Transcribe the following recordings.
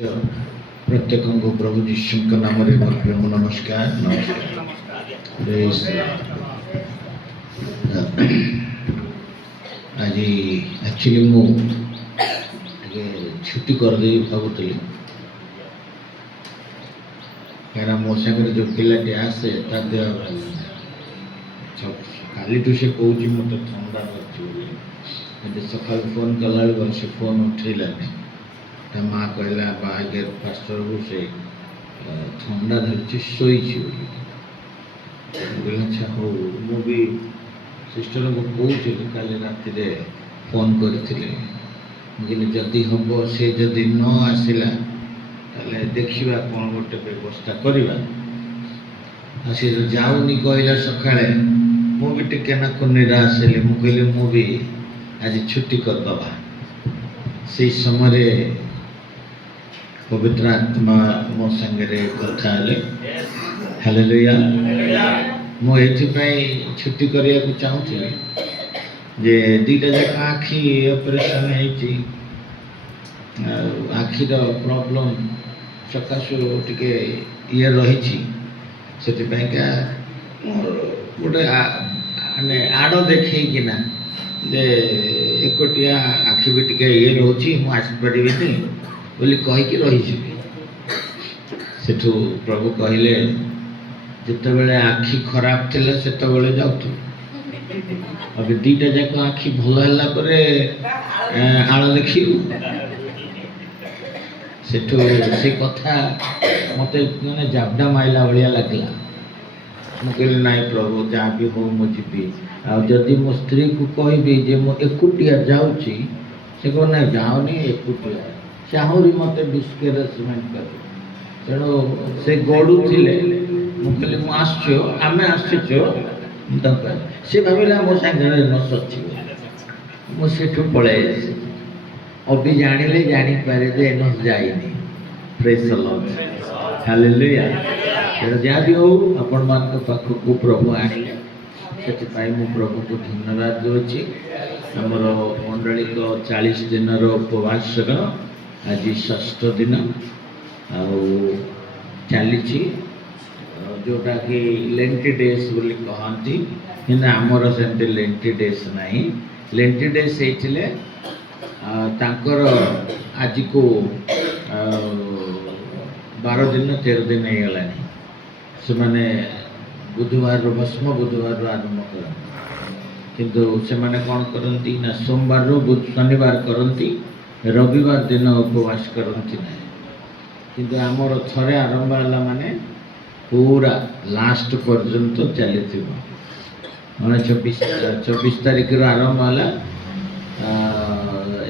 प्रत्येक को प्रभु जीशु नाम प्रेम नमस्कार नमस्कार। आज एक्चुअली मुझे छुट्टी करदे भावुली क्या मो सागर जो पिलाटे आसे काली से कौच मत ठंडा अच्छे सका फोन कला से फोन उठेलानी माँ कहला बागे पास्टर को से ठंडा धरची शोई अच्छा हो मुझे सिस्टर को कौन काली राति फोन करी जदि हम से जदि न आसला देखा कौन गोटे व्यवस्था करवा सी जाऊनी कहला सका मुझे टे निराश हेली मुझे मुझे आज छुट्टी करदबा से समय पवित्र आत्मा मो संगे कथा हालेलुया मुझे छुट्टी करने को चाहूँगी जे दीटा जाक आखि ऑपरेशन आखिर प्रॉब्लम सकाशु टिके ये रही से गोटे आड़ देखना जे एकोटिया आखि भी टिके ये रोची मु आसपारि बोली कहीकि रही सेठू प्रभु कहले जिते बड़े आखि खराब थिले सेते बड़े जाउथु अब दीटा जाक आखि भल है आड़ देखी सेठू से कथा मत मैंने जाबडा माइला भाया लगला मुझे ना प्रभु जहाँ भी हो मुझे आदि मो स्त्री को कहबी जे मु एकुटिया जाऊँगी से कह ना जाऊनी एकुटिया से आहरी मत डिस्करेजमेंट कर तेणु से गड़ू थे मुझे आम आसो सी भाविला मो सागर नस मुझे पलि अभी जानिले जानीपारे जे एनस जाइनी प्रेज द लॉर्ड हालेलुया जहाँ भी हो आपण मान पाखक प्रभु आनिले से मु प्रभु को धन्यवाद दूची आमर मंडली 40 दिन उपवास आज 6 दिन चली जोटा कि लेंटी डेज बोली कहती कि आमर से लेंटी डेज ना लेंटी डेज होते तांकर आज को 12 दिन 13 दिन हो गलानी से माने बुधवार भस्म बुधवार आरंभ कर किंतु से माने कौन करती ना सोमवार शनिवार करती रविवार दिन उपवास करती ना किंतु आमर थरे आरंभ है माने पूरा लास्ट पर्यंत चली मैंने 24 तारीख आरंभ है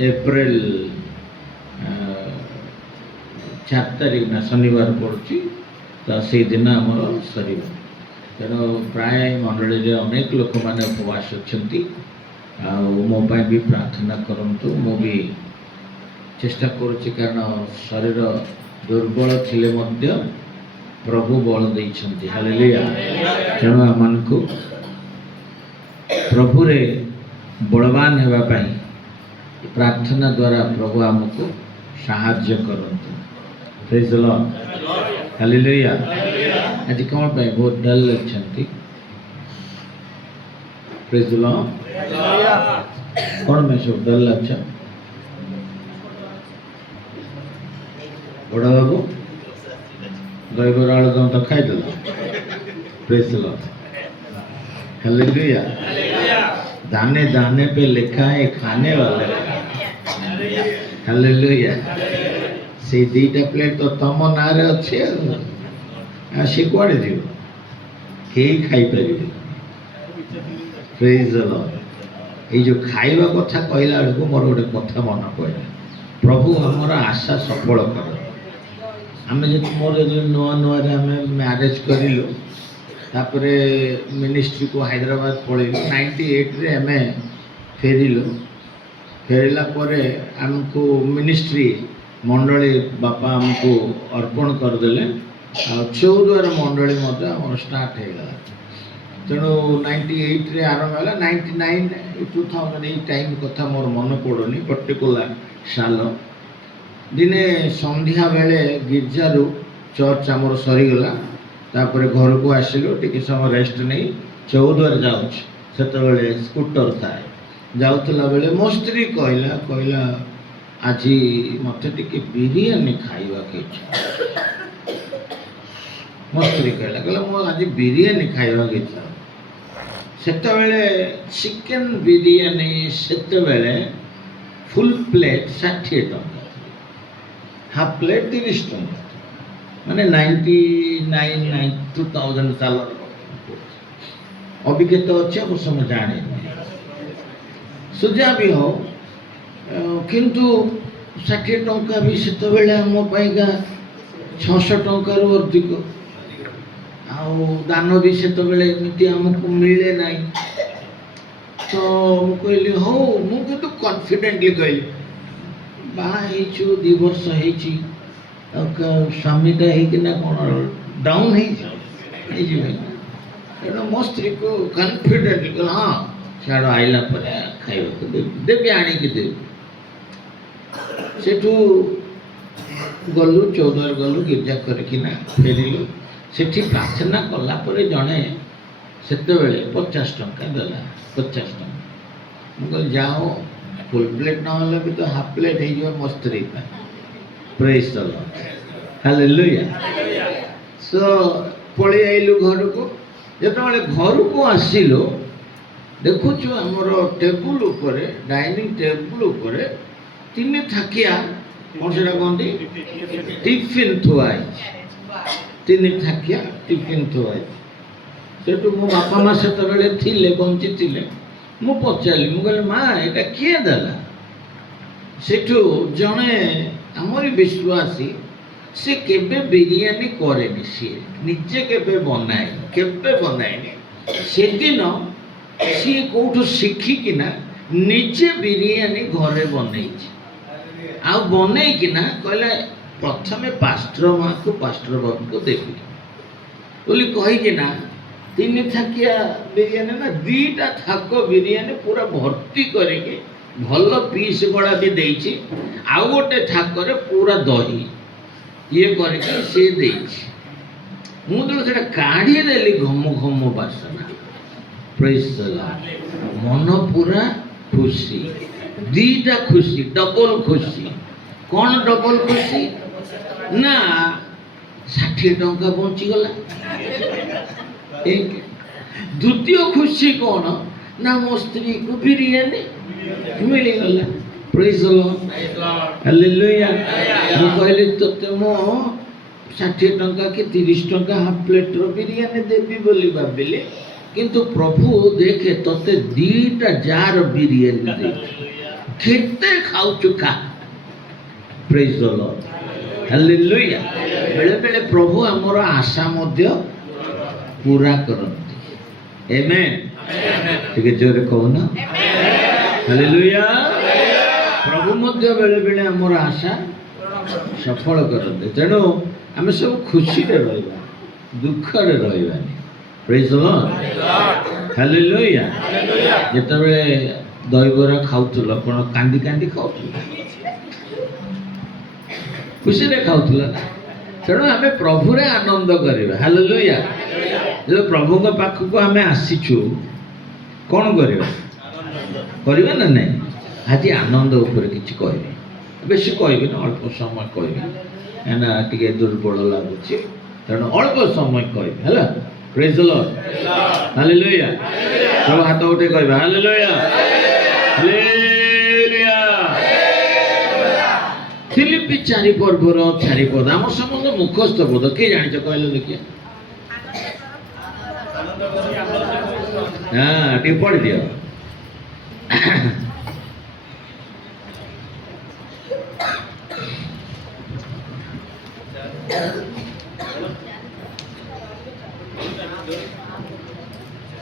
एप्रिल 4 तारीख ना शनिवार पड़ी तो से दिन आम सर तेणु प्राय मंडली अनेक लोक मैंने उपवास अच्छा मोपाई भी प्रार्थना करूँ मु भी चेष्टा करुच्ची कारण शरीर दुर्बल थिले मध्य प्रभु बल देइछन्ति हालेलुया तेणु आम को प्रभु रे बलवान हेबा पाई प्रार्थना द्वारा प्रभु आमको साहाय्य करंतु प्रेज द लॉर्ड हालेलुया आज कौन पाई बहुत डल अच्छी प्रेज द लॉर्ड कौन में सब डल अच्छा बड़ा बाबू दहीबर आलूदम तो खाई देल प्रेज द लॉर्ड हालेलुया दाने दाने पे लिखा है खाने वाले हालेलुया से दीटा प्लेट तो तम ना रे अच्छे सी कुआड़े जीव कई खाई पारे प्रेज द लॉर्ड ये जो खाइबा कथा कहला बेलू मोर गोटे कथा मन पड़ा प्रभु आमर आशा सफल कर आम जो मोर जो नुआ नुआ मैरेज करूँ तापर मिनिस्ट्री को हैदराबाद पलैलु 98 रे आम फेरिलु फेरला आमको मिनिस्ट्री मंडली बापा आमको अर्पण करदे 14 मंडली स्टार्ट होगा तेणु 98 रे आरंभ है 99 2000 टाइम कथा मोर मन पड़ोनी पर्टिकुलर साल दिने संध्या बेले गिर्जारू चर्च आमर सरीगला तापर घर को आसिलु टिके समय रेस्ट नहीं 14 जाऊँ से स्कूटर थाए जाऊला बेले मो स्त्री कहला कहला आज मत टिके बिरियानी खाइबा के इच्छा मो स्त्री कहला कहला मो आज बिरियानी खाइबा के इच्छा सेतबेले चिकेन बिरियानी सेतबेले फुल प्लेट 60 टंका हाफ प्लेट 30 टंका माने 2000 साल अभिज्ञता अच्छे वो समय जाने सुझा भी हो किंतु 60 टंका भी सेतबेले आम पाइका 600 टंकार अधिक आउ दान भी सेतबेले एमती आमको मिले ना तो कहली हो मुझे तो कॉन्फिडेंटली कहली बाहु 2 वर्ष हो स्वामीटा होना कौन डाउन हो मो स्त्री को कॉन्फिडेंटली कह हाँ सियाड़ आइला खाइबा देवी आणिकी देवी सेठू गलु 14 गलु गिर्जा करकिना फेरिलु सेठी प्रार्थना कला परे जणे सेतेबेले 50 टंका देला 50 टंका मुझे जाओ फुल प्लेट ना भी तो हाफ प्लेट हो मो स्त्री प्रेज द लॉर्ड हालेलुया सो पळी आइलु घर को जेतबेले घर को आसिलो देखुछु हमर टेबुल ऊपर डाइनिंग टेबुल ऊपर 3 थाकिया कौन से कहते टिफिन थुआई 3 थाकिया टिफिन थुआई सेठू मो बापा माँ से थिले बंची थिले मु पचारि मु कहली माँ एटा किए देला सेठू जणे आमरी विश्वासी से केबे बिरियानी करेनी सी निजे केबे बनाएनी से दिन सी कोठू शिखिकिना निजे बिरियानी घरे बनई आ बनई किना कहला प्रथमे पास्टर माँ को पास्टर बाबू को देखी बोली कहीकिना 3 थाकिया बिरियानी ना 2टा थाक बिरियानी पूरा भर्ती करके भल पीस गड़ा भी देछि आउ गोटे थाकरे पूरा दही ये करके से देछि मु तो सेटा काढ़ी देली घम घम बासना प्रेज द लॉर्ड मन पूरा खुशी 2टा खुशी डबल खुशी कौन डबल खुशी ना 60 टंका बंची गला एक द्वितीय खुशी कौन ना मो स्त्री को बिरियानी मिली गला प्रेज द लॉर्ड हालेलुया मु कहली तते मो 60 टंका कि 30 टंका हाफ प्लेट रो बिरियानी देबी बोली भाबिले किंतु प्रभु देखे तते 2टा जार बिरियानी दे केते खाउ चुका प्रेज द लॉर्ड हालेलुया बेले बेले प्रभु हमर आशा मध्य पूरा करते आमेन ठीक जोरे कहना हालेलुया प्रभु मध्य बेले बेले हमर आशा सफल करते तेणु आम सब खुशी रे रहबा दुख रे Rahbani praise the Lord hallelujah जेतबे दहीबरा खाउतल कोन कांदी कांदी खाउतल खुशी रे खाउतल तेणु आम प्रभु रे आनंद करबा हालेलुया जो प्रभु के पाख को आम आसीचु कौन करवा ना नहीं आज आनंद उपर किसी कह बेस कह अल्प समय कहना टे दुर्बल लगुच तेणु अल्प समय कह प्रेज द लॉर्ड हालेलुया सब हाथ उठे कह हालेलुया हालेलुया फिलिपी 4 पर्वर 4 पद आम समस्त मुखस्थ पद किए जान कहल देखिए हाँ टे पढ़ दियो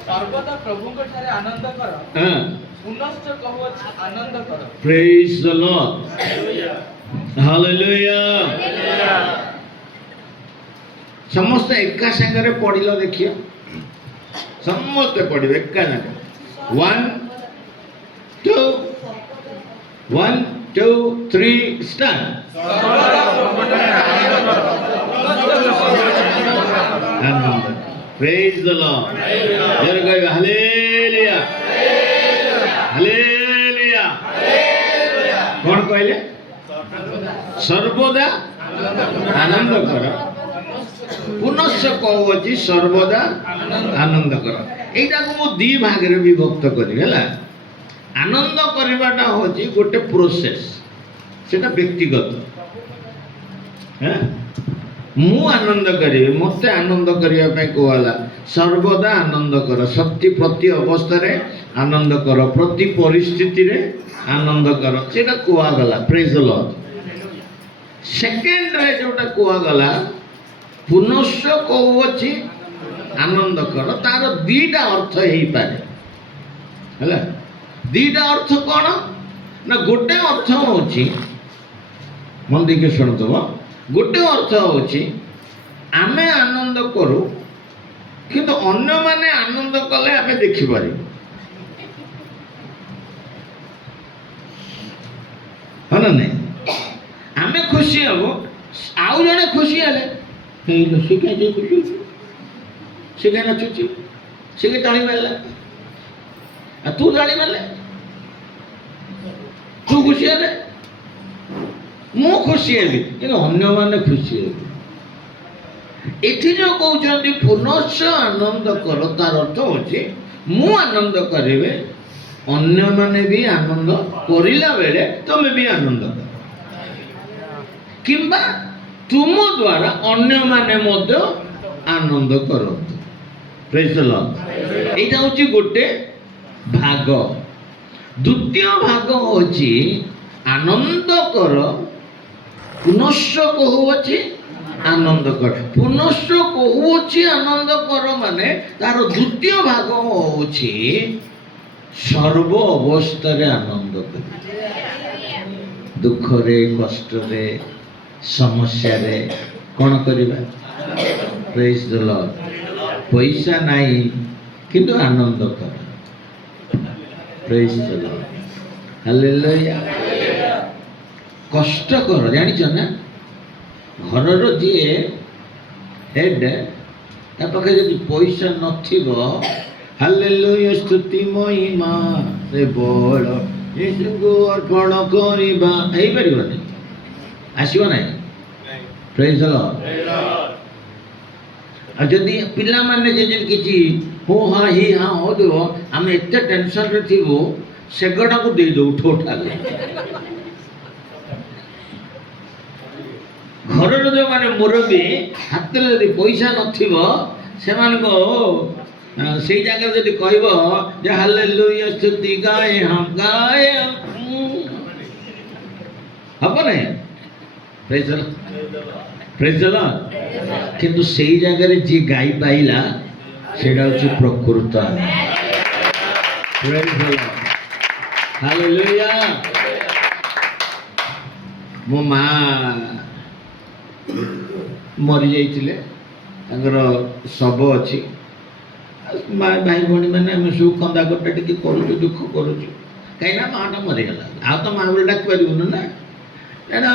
सर्वदा प्रभु को ठारे आनंद कर हाँ पुनश्च कहवच आनंद कर प्रेज द लॉर्ड हालेलुया समस्त एका संगे पढ़िल देखिए समस्त पढ़े एका संगे 1 2 1 2 3 start. Anand praise the Lord जरा कोई हालेलुया हालेलुया कौन कहले सर्वदा आनंद कर पुनश्च कहूँ सर्वदा आनंद कर এইটা को दी भाग रे विभक्त करी हैला आनंद करवाटा होची गोटे प्रोसेस सेटा व्यक्तिगत हैं मु आनंद करी मते आनंद करिया पे कहला सर्वदा आनंद कर शक्ति प्रति अवस्था रे आनंद कर प्रति परिस्थिति रे आनंद कर सेटा कोआ गला प्रेज द लॉर्ड सेकंड रे जोटा कोआ गला पुनश्च कहूँ आनंद कर तार दीटा अर्थ हेई पारे हैला दीटा अर्थ कौन ना गोटे अर्थ होची मन देखे शुण दब गोटे अर्थ होची आमे आनंद करू किंतु अन्य माने आनंद कले आमे देखि पारि हना नहीं आमे खुशी हबो आउ जने खुशी हेले हे लसी के जे खुशी से क्या नाचुची से के ताली मारला आ तू ताली मारले तू खुशी है मु खुशी है कि अन्य माने खुशी है एठी जो कहउछन्ती पुनश्च आनंद कर तार अर्थ होची मु आनंद करिवे अन्य माने भी आनंद करिला बेले तमे भी आनंद कर किंबा तुम द्वारा अन्य माने मध्य आनंद करत प्रेज द लॉर्ड एटा होची गोटे भाग द्वितीय भाग होची आनंद कर पुनश्च कहूची आनंद कर पुनश्च कहूची आनंद कर माने तार द्वितीय भाग होची सर्व अवस्था रे आनंद कर दुख रे कष्ट रे समस्या रे कोन करिबा प्रेज द लॉर्ड पैसा नहीं किंतु आनंद कर प्रेज द लॉर्ड हालेलुया कष्ट कर जानिछ ना घर जी हेड ता पाखे जदि पैसा नथिबो हालेलुया स्तुति महिमा रे बोल यीशुको अर्पण करिबा एई परिबनी आसीबो नाही प्रेज द लॉर्ड जदि पिला माने जे किछि हो हाँ ही हाँ हो देव आम एत टेंशन रे थिबो सेगडा को दे दो उठो उठा घर जो माने मुरबी हाथ में यदि पैसा नथिबो से मान को से जगह जदि कहबो जे हालेलुया स्तुति गाए हबो नै प्रेज द लॉर्ड किंतु सेई जगह जी गाई पाइला सेटा होची प्रकृत प्रेज द लॉर्ड हालेलुया मो माँ मरी जाइतिले तांकर शव अछि माँ भाई भणी मैंने आम सब कंदा कटा टी करूँ दुख करूँ कहीं माँटा मरीगला आ तो माँ बोले डाक पारूँ ना एना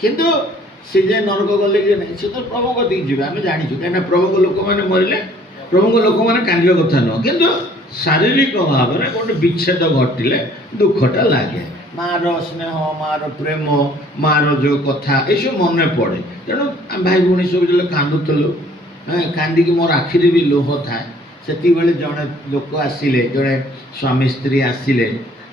किंतु से जे नरक गले कि नहीं से तो प्रभु कति जीवे आम जाचु कहीं प्रभु लोक मैंने मरले प्रभु लोक मैंने कांदा कथा नुह कि शारीरिक भाव में गोटे विच्छेद घटिले दुखटा लगे मार स्नेह मार प्रेम मार जो कथा ये मन पड़े तेणु भाई भूणी सब जो कांदुलु कांदिकी मोर आखिरी भी लोह थाए से जड़े लोक आसिले जड़े स्वामी स्त्री आसिले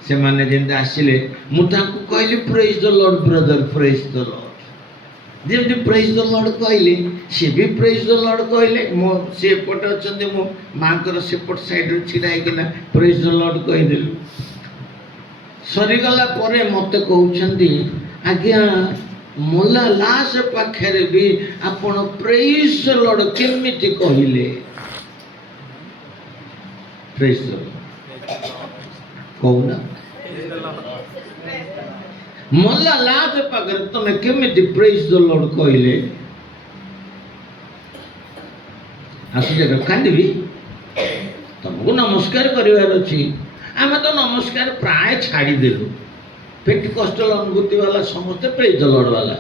से माने जेंते आसिले मुझे कहली praise the Lord brother praise the Lord जेमती प्रेज द लॉर्ड कहले सी भी प्रेज द लॉर्ड कहले मो से पट अच्छे मो माँ सेपट साइड छिड़ा होना प्रेज द लॉर्ड कहीदेलु सरीगला मत कहते आज्ञा मोला लाश पाखे भी आपण प्रेज द लॉर्ड केमिति कहले प्रेज द लॉर्ड कहूना मोला लाज पाखे तुम केमिति प्रेज द लॉर्ड कहले आसुदेव कांदी तुमको नमस्कार करार अच्छी आम तो नमस्कार प्राय छाड़देलु पेंटिकस्टल अनुभूति वाला समस्ते प्रेज द लॉर्ड वाला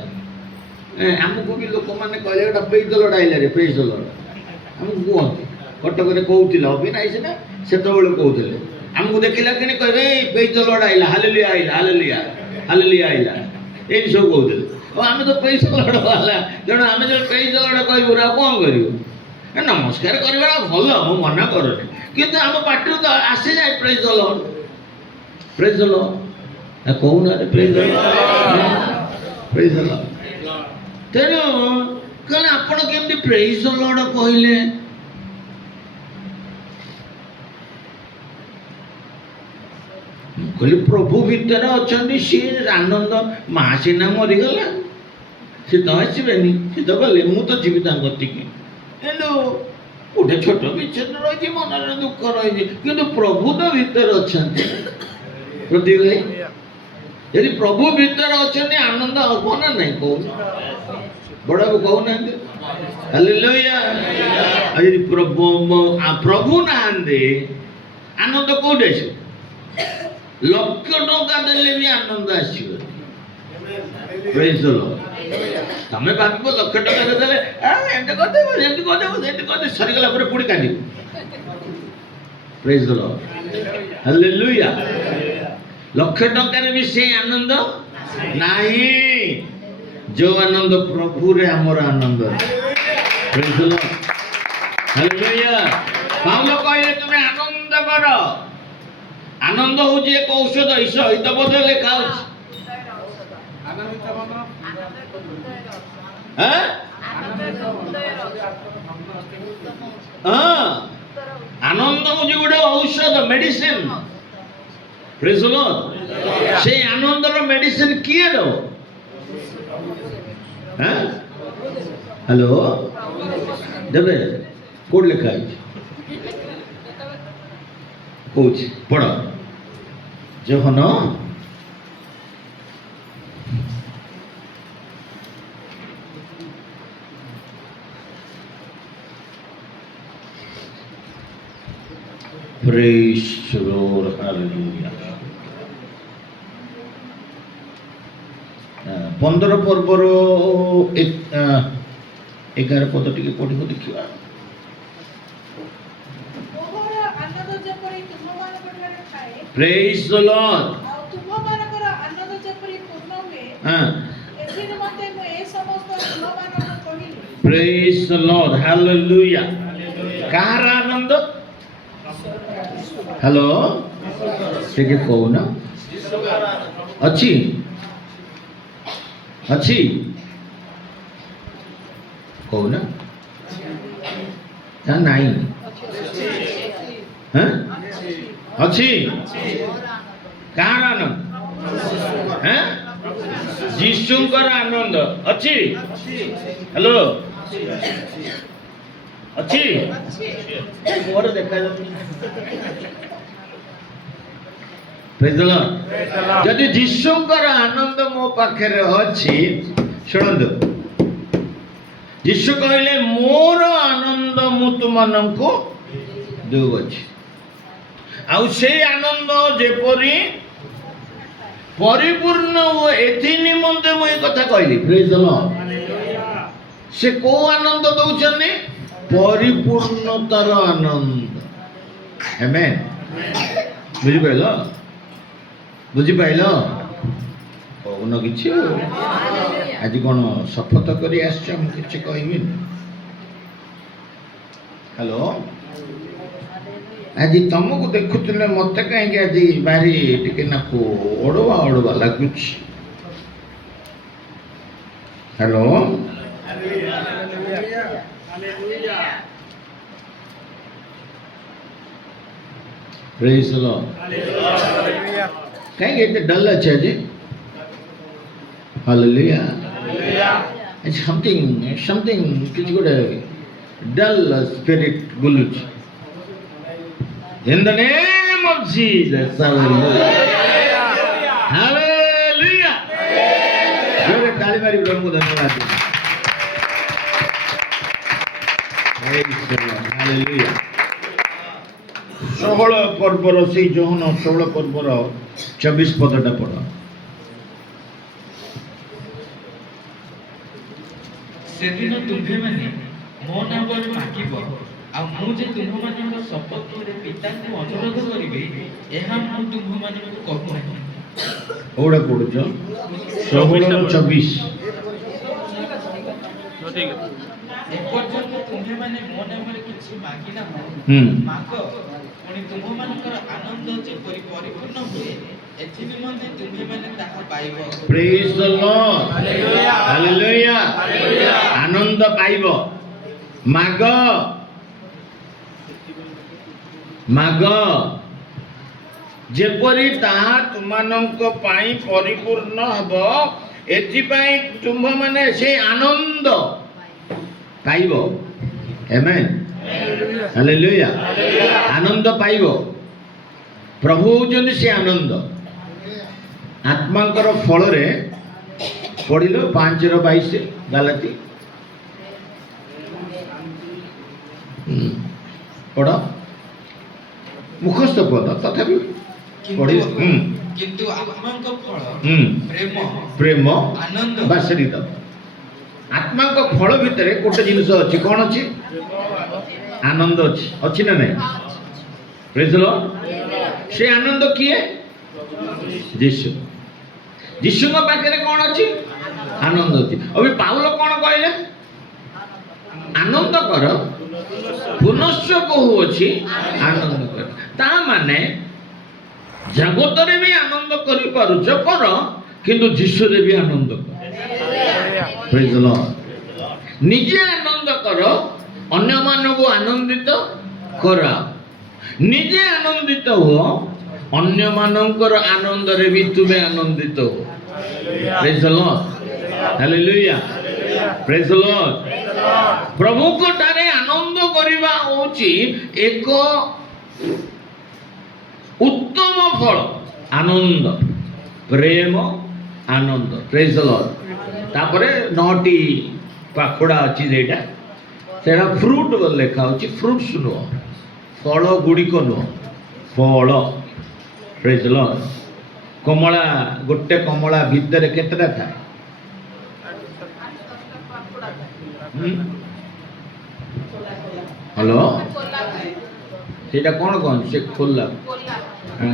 आमको भी लोक मैंने कहले गोटा प्रेज द लॉर्ड आइला रे प्रेज द लॉर्ड आमको कहते कटक रे कहूतिला अभिनय सिना सेतबेले कहूतिले आमको देखिला कि कहबे प्रेज द लॉर्ड आइला हालेलुया आइला हालेलुया हालेलुया आइला ए सब कहूतिले और आम तो प्रेज द लॉर्ड वाला तेणु आम जो प्रेज द लॉर्ड कहबो रा कोन करियो नमस्कार करबा भल मु मना करनी किंतु आम पार्टी तो आसी जाए praise the Lord praise the Lord कहूना रे praise the Lord praise the Lord तेणु कहले आपण केमती प्रेज द लॉर्ड कहले कहले प्रभु भीतर अछंती सी आनंद माँ सीना मरीगला सी तो आसबेनि सी तो गले मु तो जीवित गतिकी हेलो गोटे छोट विच्छेद रही मन दुख रही कि प्रभु तो भीतर अच्छा प्रतीक भाई यदि प्रभु भीतर अच्छा आनंद हम ना नहीं कौन बड़ा कहना हालेलुया यदि प्रभु नहांदे आनंद कौट आस लक्ष टंका देले भी आनंद आसो प्रेज द लॉर्ड तमें भाव लक्ष टका देले सरीगला पुणी कांद प्रेज द लॉर्ड हालेलुया लक्ष टंकार भी से आनंद नहीं जो आनंद प्रभु रे हमर आनंद प्रेज द लॉर्ड हालेलुया पाउल कहले तुम आनंद कर आनंद हूँ एक औषध हित बोधे लिखा आनंद हूँ गोटे औषध मेडिसिन प्रेज द लॉर्ड से आनंदर मेडिसिन किए दो हेलो देवे कोड लिखा है कौच पढ़ जहन Praise the Lord, hallelujah. 15 पर्वर 11 पद टिके पढ़ी देखिए Praise the Lord. Praise the Lord. Hallelujah. Kahar Anand hello ठीक कहू ना अच्छी अच्छी कहू ना नहीं अच्छी कहार आनंद हैं जीशुकर आनंद अच्छी हेलो अच्छी मोर देखा प्रेज द लॉर्ड यदि जीशुकर आनंद मो पाखे अच्छी शुणु जीशु कहले मोर आनंद मु तुमको देउछि आउ से आनंद जेपरी परिपूर्ण हो एथि निमंते मु कथा कहली प्रेज द लॉर्ड से को आनंद दउछने परिपूर्णतार आनंद आमेन बुझि पाइलो कहून कि आज कौन शपथ कर किसी कहबी हेलो आज तुमको देखुले मत कहीं आज भारी टे नाकू ओडवा ओडवा लगुच हेलो प्रेज द लॉर्ड कहीं इतने डल अच्छे जी हालेलुया it's something किसी को dull spirit बुलुच in the name of Jesus hallelujah जोरे ताली मारी प्रभु को धन्यवाद हालेलुया 16 पर्वर से जोहन 16 पर्वर 24 पदटा पढ़ ସେଦିନ ତୁମ୍ଭେମାନେ ମୋ ନାମରେ ମାଗିବ ଆଉ ମୁଁ ଯେ ତୁମ୍ଭମାନଙ୍କ ସପକ୍ଷରେ ପିତାଙ୍କୁ ଅନୁରୋଧ କରିବି ଏହା ମୁଁ ତୁମ୍ଭମାନଙ୍କୁ କହୁନାହିଁ। କୋଉଟା ପଢୁଛ? 16:24। ଏପର୍ଯ୍ୟନ୍ତ ତୁମ୍ଭେମାନେ ମୋ ନାମରେ କିଛି ମାଗିନାହଁ। ମାଗ, ପୁଣି ତୁମ୍ଭମାନଙ୍କର ଆନନ୍ଦ ଯେପରି ପରିପୂର୍ଣ୍ଣ ହୁଏ, ଏଥି ନିମନ୍ତେ ତୁମ୍ଭେମାନେ ତାହା ପାଇବ। ପ୍ରେଜ୍ ଦ ଲର୍ଡ, ହାଲେଲୁୟା। ଆନନ୍ଦ ପାଇବ। ମାଗ, ମାଗ ଯେପରି ତାହା ତୁମମାନଙ୍କ ପାଇଁ ପରିପୂର୍ଣ୍ଣ ହେବ, ଏଥିପାଇଁ ତୁମ୍ଭମାନେ ସେ ଆନନ୍ଦ ପାଇବ। ଆମେନ୍, ହାଲେଲୁୟା। ଆନନ୍ଦ ପାଇବ। ପ୍ରଭୁ ହେଉଛନ୍ତି ସେ ଆନନ୍ଦ। ଆତ୍ମାଙ୍କର ଫଳରେ ପଢିଲ 5:22 ଗାଲାତି। ପଢ ମୁଖସ୍ଥ ପଦ ତଥାପି ପଢି। କିନ୍ତୁ ଆତ୍ମାଙ୍କ ଫଳ ପ୍ରେମ, ପ୍ରେମ ଆନନ୍ଦ ବା ଶରୀର। ଆତ୍ମାଙ୍କ ଫଳ ଭିତରେ ଗୋଟେ ଜିନିଷ ଅଛି। କ'ଣ ଅଛି? ଆନନ୍ଦ ଅଛି। ଅଛି ନା ନାହିଁ? ପ୍ରେଜ୍ ଦ ଲର୍ଡ। ସେ ଆନନ୍ଦ କିଏ? ଯୀଶୁ। ଯୀଶୁଙ୍କ ପାଖରେ କ'ଣ ଅଛି? ଆନନ୍ଦ ଅଛି। ଅବି ପାଉଲ କ'ଣ କହିଲେ? ଆନନ୍ଦ କର, ପୁନଶ୍ଚ କହୁଅଛି ଆନନ୍ଦ କର। ତା ମାନେ ଜଗତରେ ବି ଆନନ୍ଦ କରିପାରୁଛ କର, କିନ୍ତୁ ଯୀଶୁରେ ବି ଆନନ୍ଦ କର। ପ୍ରେଜ୍ ଦ ଲର୍ଡ। ନିଜେ ଆନନ୍ଦ କର, ଅନ୍ୟମାନଙ୍କୁ ଆନନ୍ଦିତ କରାଅ। ନିଜେ ଆନନ୍ଦିତ ହୁଅ, ଅନ୍ୟମାନଙ୍କର ଆନନ୍ଦରେ ବି ତୁମେ ଆନନ୍ଦିତ ହୁଅ। ପ୍ରେଜ୍ ଦ ଲର୍ଡ, ହାଲେଲୁୟା। ପ୍ରେଜ୍ ଦ ଲର୍ଡ। ପ୍ରଭୁଙ୍କ ଠାରେ ଆନନ୍ଦ କରିବା ହେଉଛି ଏକ ଉତ୍ତମ ଫଳ। ଆନନ୍ଦ, ପ୍ରେମ, ଆନନ୍ଦ। ପ୍ରେଜ୍ ଦ ଲର୍ଡ। ତାପରେ 9ଟି ପାଖୁଡ଼ା ଅଛି ସେଇଟା ଫ୍ରୁଟ୍ ବୋଲି ଲେଖା ହେଉଛି। ଫ୍ରୁଟ୍ସ ନୁହଁ, ଫଳ ଗୁଡ଼ିକ ନୁହଁ, ଫଳ। ପ୍ରେଜ୍ ଦ ଲର୍ଡ। କମଳା, ଗୋଟେ କମଳା ଭିତରେ କେତେଟା ଥାଏ? ହ୍ୟାଲୋ, ସେଇଟା କ'ଣ କହନ୍ତି? ସେ ଖୋଲା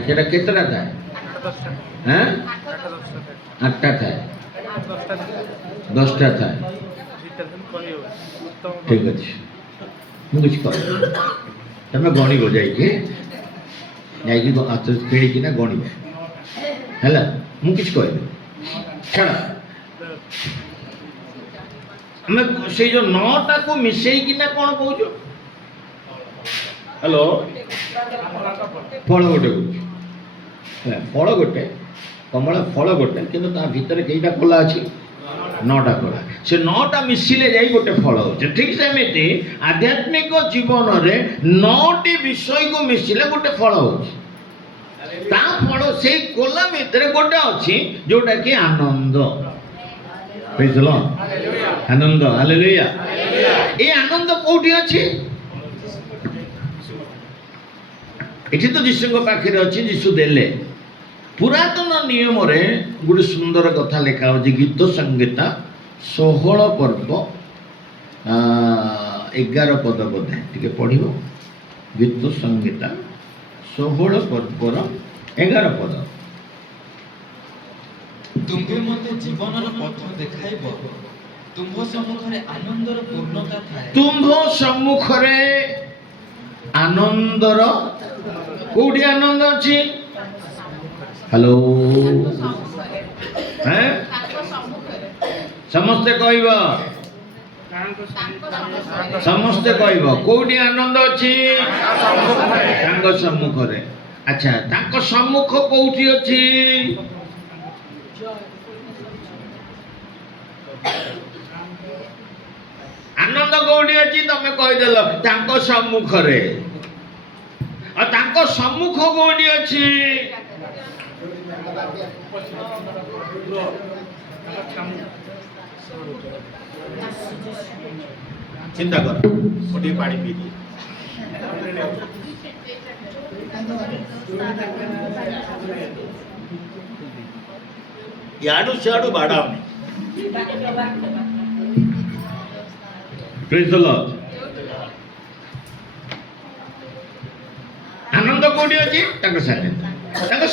ସେଇଟା କେତେଟା ଥାଏ? 8ଟା ଥାଏ, 10ଟା ଥାଏ। ଠିକ ଅଛି, ମୁଁ କିଛି କହିବି। ତମେ ଗଣିବ, ଯାଇକି କିଣିକିନା ଗଣିବ ହେଲା। ମୁଁ କିଛି କହିବି, ଛାଡ଼। ଆମେ ସେଇ ଯୋଉ 9ଟାକୁ ମିଶେଇକିନା କ'ଣ କହୁଛୁ? ହ୍ୟାଲୋ, ଫଳ ଗୋଟେ କହୁଛୁ। ଫଳ ଗୋଟେ, କମଳା ଫଳ ଗୋଟେ, କିନ୍ତୁ ତା ଭିତରେ କେଇଟା ଖୋଲା ଅଛି? 9ଟା ଖୋଲା। ସେ 9ଟା ମିଶିଲେ ଯାଇ ଗୋଟେ ଫଳ ହେଉଛି। ଠିକ୍ ସେମିତି ଆଧ୍ୟାତ୍ମିକ ଜୀବନରେ 9ଟି ବିଷୟକୁ ମିଶିଲେ ଗୋଟେ ଫଳ ହେଉଛି। ତା ଫଳ ସେଇ କୋଲା ଭିତରେ ଗୋଟେ ଅଛି, ଯୋଉଟା କି ଆନନ୍ଦ। ପ୍ରେଜ୍ ଦ ଲର୍ଡ, ଆନନ୍ଦ, ହାଲେଲୁୟା। এই ଆନନ୍ଦ କୋଉଠି ଅଛି? ଏଠି ତ ଯୀଶୁଙ୍କ ପାଖରେ ଅଛି, ଯୀଶୁ ଦେଲେ। ପୁରାତନ ନିୟମରେ ଗୋଟେ ସୁନ୍ଦର କଥା ଲେଖା ହେଉଛି, ଗୀତ ସଂହିତା 16 ପର୍ବ 11 ପଦ ବୋଧେ, ଟିକେ ପଢିବ। ଗୀତ ସଂହିତା 16 ପର୍ବର 11 ପଦ। ତୁମ୍ଭେ ମୋତେ ଜୀବନର ପଥ ଦେଖାଇବ, ତୁମ୍ଭ ସମ୍ମୁଖରେ ଆନନ୍ଦର ପୂର୍ଣ୍ଣତା ଥାଏ। ତୁମ୍ଭ ସମ୍ମୁଖରେ ଆନନ୍ଦର କୋଉଠି ଆନନ୍ଦ ଅଛି? ହ୍ୟାଲୋ, ସମସ୍ତେ କହିବ, ସମସ୍ତେ କହିବ କୋଉଠି ଆନନ୍ଦ ଅଛି? ତାଙ୍କ ସମ୍ମୁଖରେ। ଆଚ୍ଛା, ତାଙ୍କ ସମ୍ମୁଖ କୋଉଠି ଅଛି? ଆନନ୍ଦ କୋଉଠି ଅଛି? ତମେ କହିଦେଲ ତାଙ୍କ ସମ୍ମୁଖରେ। ଆଉ ତାଙ୍କ ସମ୍ମୁଖ କୋଉଠି ଅଛି? ଚିନ୍ତା କର, ଗୋଟିଏ ପାଣି ପିଇଦିଏ। ଇଆଡୁ ସିଆଡୁ ବାଡାଉନି। Praise the Lord. ଆନନ୍ଦ କୋଉଠି ଅଛି? ତାଙ୍କ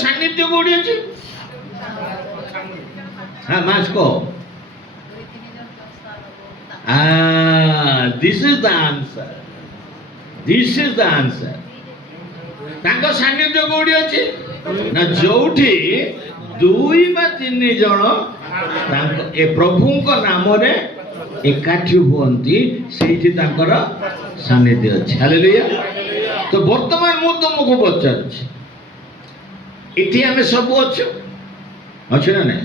ସାନ୍ନିଧ୍ୟ କୋଉଠି ଅଛି? ହଁ ମାସ କହ। This is the answer. ତାଙ୍କ ସାନ୍ନିଧ୍ୟ କୋଉଠି ଅଛି? ନା ଯୋଉଠି 2 ବା 3 ଜଣ ତାଙ୍କ ଏ ପ୍ରଭୁଙ୍କ ନାମରେ ଏକାଠି ହୁଅନ୍ତି ସେଇଠି ତାଙ୍କର ସାନ୍ନିଧ୍ୟ ଅଛି। ହାଲେଲୁୟା। ତ ବର୍ତ୍ତମାନ ମୁଁ ତୁମକୁ ପଚାରୁଛି, ଏଠି ଆମେ ସବୁ ଅଛୁ, ଅଛି ନା ନାଇଁ?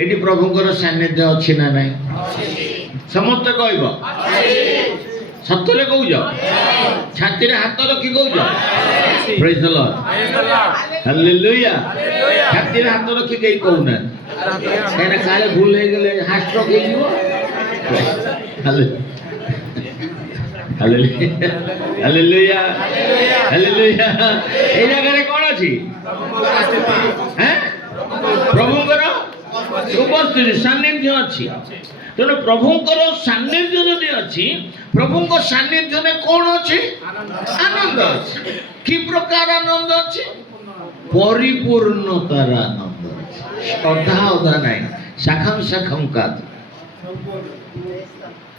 ଏଠି ପ୍ରଭୁଙ୍କର ସାନ୍ନିଧ୍ୟ ଅଛି ନା ନାଇଁ? ସମସ୍ତେ କହିବ ସତରେ କହୁଛ? ଛାତିରେ ହାତ ରଖି କହୁଛ? ପ୍ରେଜ୍ ଦ ଲର୍ଡ। ହାଲେଲୁୟା। ଛାତିରେ ହାତ ରଖି କେହି କହୁନାହାନ୍ତି, କାହିଁକିନା କାଳେ ଭୁଲ ହେଇଗଲେ ହାର୍ଟ ଷ୍ଟ୍ରୋକ୍ ହେଇଯିବ। ହାଲେଲୁୟା। এই জায়গাରେ କ'ଣ ଅଛି? ପ୍ରଭୁଙ୍କର ଉପସ୍ଥିତି, ସାନ୍ନିଧ୍ୟ ଅଛି। ତେଣୁ ପ୍ରଭୁଙ୍କର ସାନ୍ନିଧ୍ୟ ଯଦି ଅଛି, ପ୍ରଭୁଙ୍କ ସାନ୍ନିଧ୍ୟରେ କ'ଣ ଅଛି? ଆନନ୍ଦ ଅଛି। କି ପ୍ରକାର ଆନନ୍ଦ ଅଛି? ପରିପୂର୍ଣ୍ଣତାର ଆନନ୍ଦ ଅଛି। ଅଧା ନାହିଁ, ଶାଖାಂ କାଦ,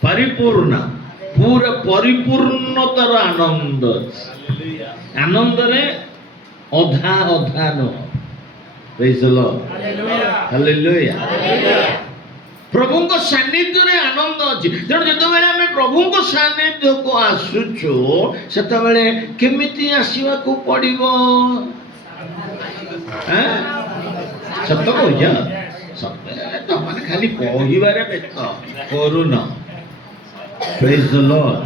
ପରିପୂର୍ଣ୍ଣ, ପୁରା ପରିପୂର୍ଣ୍ଣତାର ଆନନ୍ଦ ଅଛି। ଆନନ୍ଦରେ ଅଧା ନୁହଁ। Praise the Lord. Hallelujah. ପ୍ରଭୁଙ୍କ ସାନ୍ନିଧ୍ୟରେ ଆନନ୍ଦ ଅଛି। ତେଣୁ ଯେତେବେଳେ ଆମେ ପ୍ରଭୁଙ୍କ ସାନ୍ନିଧ୍ୟକୁ ଆସୁଛୁ, ସେତେବେଳେ କେମିତି ଆସିବାକୁ ପଡ଼ିବ? ସତ କହୁଛ? ତମେ ଖାଲି କହିବାରେ ବ୍ୟସ୍ତ କରୁନ। Praise the Lord.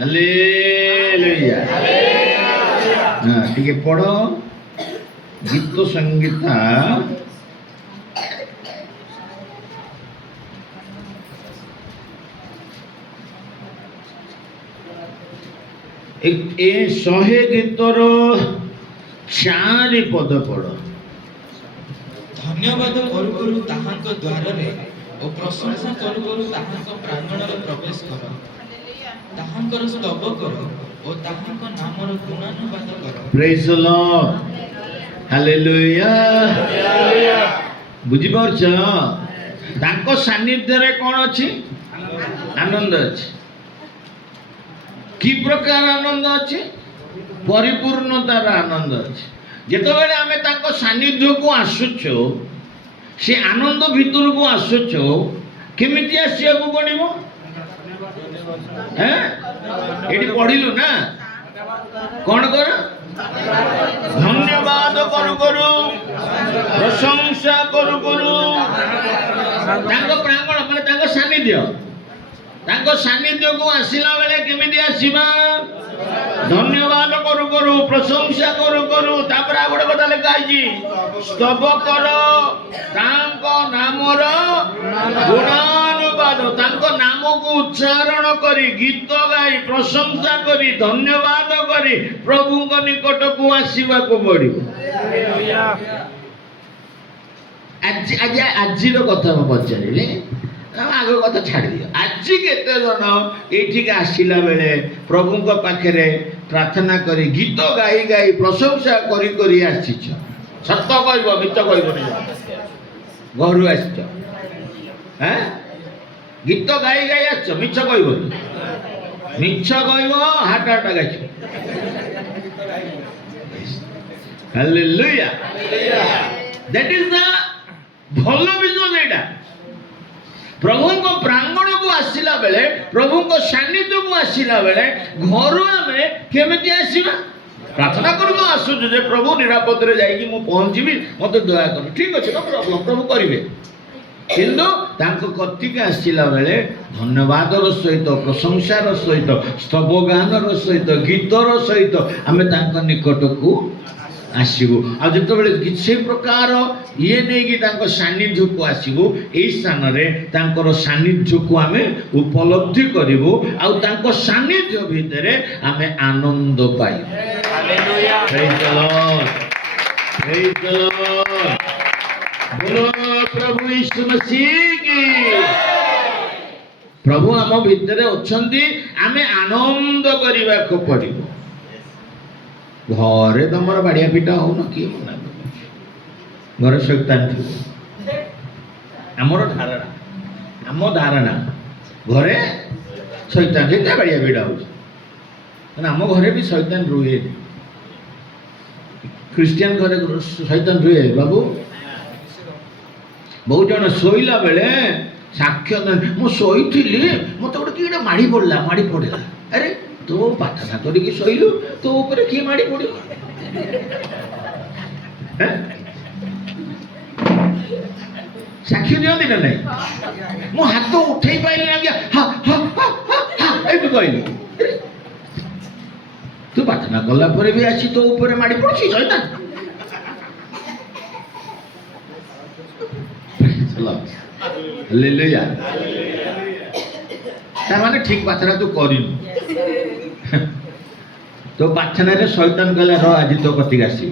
Hallelujah. ଟିକେ ପଢ଼ ଗୀତ ସଂଗୀତା ଏ 100 ଗୀତର 4 ପଦ ପଢ଼। ଧନ୍ୟବାଦ କରୁ କରୁ ତାହାଙ୍କ ଦ୍ୱାରରେ ଓ ପ୍ରଶଂସା କରୁ କରୁ ତାହାଙ୍କ ପ୍ରାଙ୍ଗଣରେ ପ୍ରବେଶ କର। ତାହାଙ୍କର ସ୍ତବ କର ଓ ତାହାଙ୍କ ନାମର ଗୁଣାନୁବାଦ କର। Praise the Lord. Hallelujah. ବୁଝିପାରୁଛ? ତାଙ୍କ ସାନ୍ନିଧ୍ୟରେ କ'ଣ ଅଛି? ଆନନ୍ଦ ଅଛି। କି ପ୍ରକାର ଆନନ୍ଦ ଅଛି? ପରିପୂର୍ଣ୍ଣତାର ଆନନ୍ଦ ଅଛି। ଯେତେବେଳେ ଆମେ ତାଙ୍କ ସାନ୍ନିଧ୍ୟକୁ ଆସୁଛୁ, ସେ ଆନନ୍ଦ ଭିତରକୁ ଆସୁଛୁ, କେମିତି ଆସିବାକୁ ପଡ଼ିବ? ଏଠି ପଢିଲୁ ନା, କ'ଣ କର? ଧନ୍ୟବାଦ କରୁ କରୁ, ପ୍ରଶଂସା କରୁ କରୁ, ତାଙ୍କ ପ୍ରାଙ୍ଗଣ ମାନେ ତାଙ୍କ ସାନ୍ନିଧ୍ୟକୁ ଆସିଲା ବେଳେ କେମିତି ଆସିବା? ଧନ୍ୟବାଦ କରୁ କରୁ, ପ୍ରଶଂସା କରୁ କରୁ, ତାପରେ ଆଉ ଗୋଟେ କଥା ଲେଖା ହେଇଛି, ସ୍ତବ କର ତାଙ୍କ ନାମର ଗୁଣାନୁବାଦ। ତାଙ୍କ ନାମକୁ ଉଚ୍ଚାରଣ କରି, ଗୀତ ଗାଇ, ପ୍ରଶଂସା କରି, ଧନ୍ୟବାଦ କରି ପ୍ରଭୁଙ୍କ ନିକଟକୁ ଆସିବାକୁ ପଡ଼ିବ। ଆଜିର କଥା ମୁଁ ପଚାରିଲି, ଆଗ କଥା ଛାଡ଼ିଦିଅ। ଆଜି କେତେ ଜଣ ଏଇଠିକି ଆସିଲା ବେଳେ ପ୍ରଭୁଙ୍କ ପାଖରେ ପ୍ରାର୍ଥନା କରି, ଗୀତ ଗାଇ ଗାଇ, ପ୍ରଶଂସା କରି କରି ଆସିଛ? ସତ କହିବ, ମିଛ କହିବନି। ଘରୁ ଆସିଛ, ଗୀତ ଗାଇ ଗାଇ ଆସିଛ, ମିଛ କହିବନି। ମିଛ କହିବ ହାର୍ଟ ଆଟାକ୍ ଆସିବ। ହାଲେଲୁୟା। ଦ୍ୟାଟ୍ ଇଜ ଦ ଭଲ ବିଷୟ। ଏଇଟା ପ୍ରଭୁଙ୍କ ପ୍ରାଙ୍ଗଣକୁ ଆସିଲା ବେଳେ, ପ୍ରଭୁଙ୍କ ସାନ୍ନିଧ୍ୟକୁ ଆସିଲା ବେଳେ ଘରୁ ଆମେ କେମିତି ଆସିବା? ପ୍ରାର୍ଥନା କରୁଛୁ, ଆସୁଛୁ ଯେ ପ୍ରଭୁ ନିରାପଦରେ ଯାଇକି ମୁଁ ପହଞ୍ଚିବି, ମୋତେ ଦୟାକର। ଠିକ ଅଛି, ପ୍ରଭୁ କରିବେ। କିନ୍ତୁ ତାଙ୍କ କତିକି ଆସିଲା ବେଳେ ଧନ୍ୟବାଦର ସହିତ, ପ୍ରଶଂସାର ସହିତ, ସ୍ତବ ଗାନର ସହିତ, ଗୀତର ସହିତ ଆମେ ତାଙ୍କ ନିକଟକୁ ଆସିବୁ। ଆଉ ଯେତେବେଳେ କିଛି ପ୍ରକାର ନେଇକି ତାଙ୍କ ସାନ୍ନିଧ୍ୟକୁ ଆସିବୁ, ଏଇ ସ୍ଥାନରେ ତାଙ୍କର ସାନ୍ନିଧ୍ୟକୁ ଆମେ ଉପଲବ୍ଧି କରିବୁ, ଆଉ ତାଙ୍କ ସାନ୍ନିଧ୍ୟ ଭିତରେ ଆମେ ଆନନ୍ଦ ପାଇବୁ। Praise the Lord. Praise the Lord. बोलो प्रभु यीशु मसीह की। प्रभु आम भितर अच्छे आमे आनंद करने को पड़ो। घरे तुम बाड़िया पिटा हो न किए मना घर शैतान थी आमर धारणा आम धारणा घरे शैतान से बाड़िया पिटा हो आम घरे भी शैतान रुहे क्रिश्चियन घरे शैतान रुहे बाबू बहुत जन शोला बेले साक्ष्य मुझे शोई मत गोटे किए माड़ी पड़ा अरे तो प्रार्थना करके शोलु तो ऊपर किए माड़ी पड़ साक्षी दिखती ना नहीं मो हाथ उठे पाइल आज्ञा कहलु तू प्रार्थना कला भी आसी तो ऊपर माड़ी पड़ी शैतान हालेलुया तार ठीक प्रार्थना तू करिनु तो प्रार्थना शैतान कहला र आज तो कतिक आसी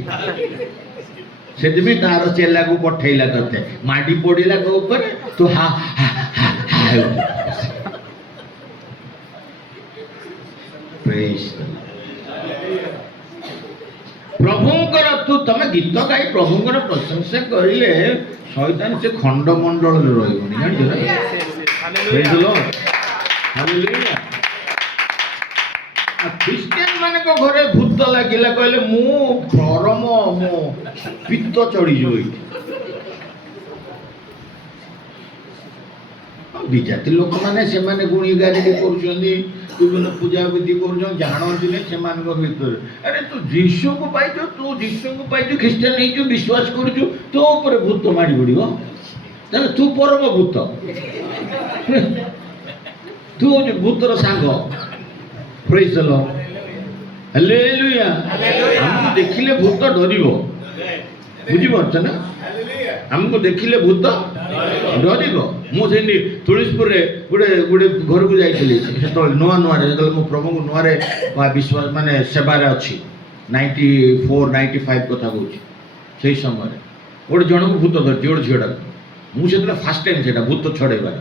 से तार चेला को पठेला करते माटी पड़ा को ऊपर तू हा हा हा हा प्रभुंकर तू तुम गीत गाई प्रभुंकर प्रशंसा करिले शैतान से खंडमंडल रही ख्रीस्टियन मान घरे भूत लगे कहले मु गरम मो पित्त चढ़ी जो विजाति लोक मैंने गुणी गारी विभिन्न पूजा विधि कर जानते भर अरे तू जीशु को पाई तू जीशु को पाई ख्रीस्टियन नहीं विश्वास कर तो ऊपर भूत माड़ी पड़ो तू परम भूत तू भूतर सांग प्रेज द लॉर्ड हालेलुया हमको देखिले भूत डरिबो बुझी पारछ ना हमको देखिले भूत डरिबो मु सेनी तुळसीपुर रे गुडे गुडे घर को जाइथिली सेतो नुआ नुआ रे मु प्रभु को नुआ रे विश्वास माने सेवा रे अछि 94 95 कथा कहूची सेही समय रे गोटे जण को भूत धरती गोटे झियोडा मु सेतला फर्स्ट टाइम सेटा भूत छडेबा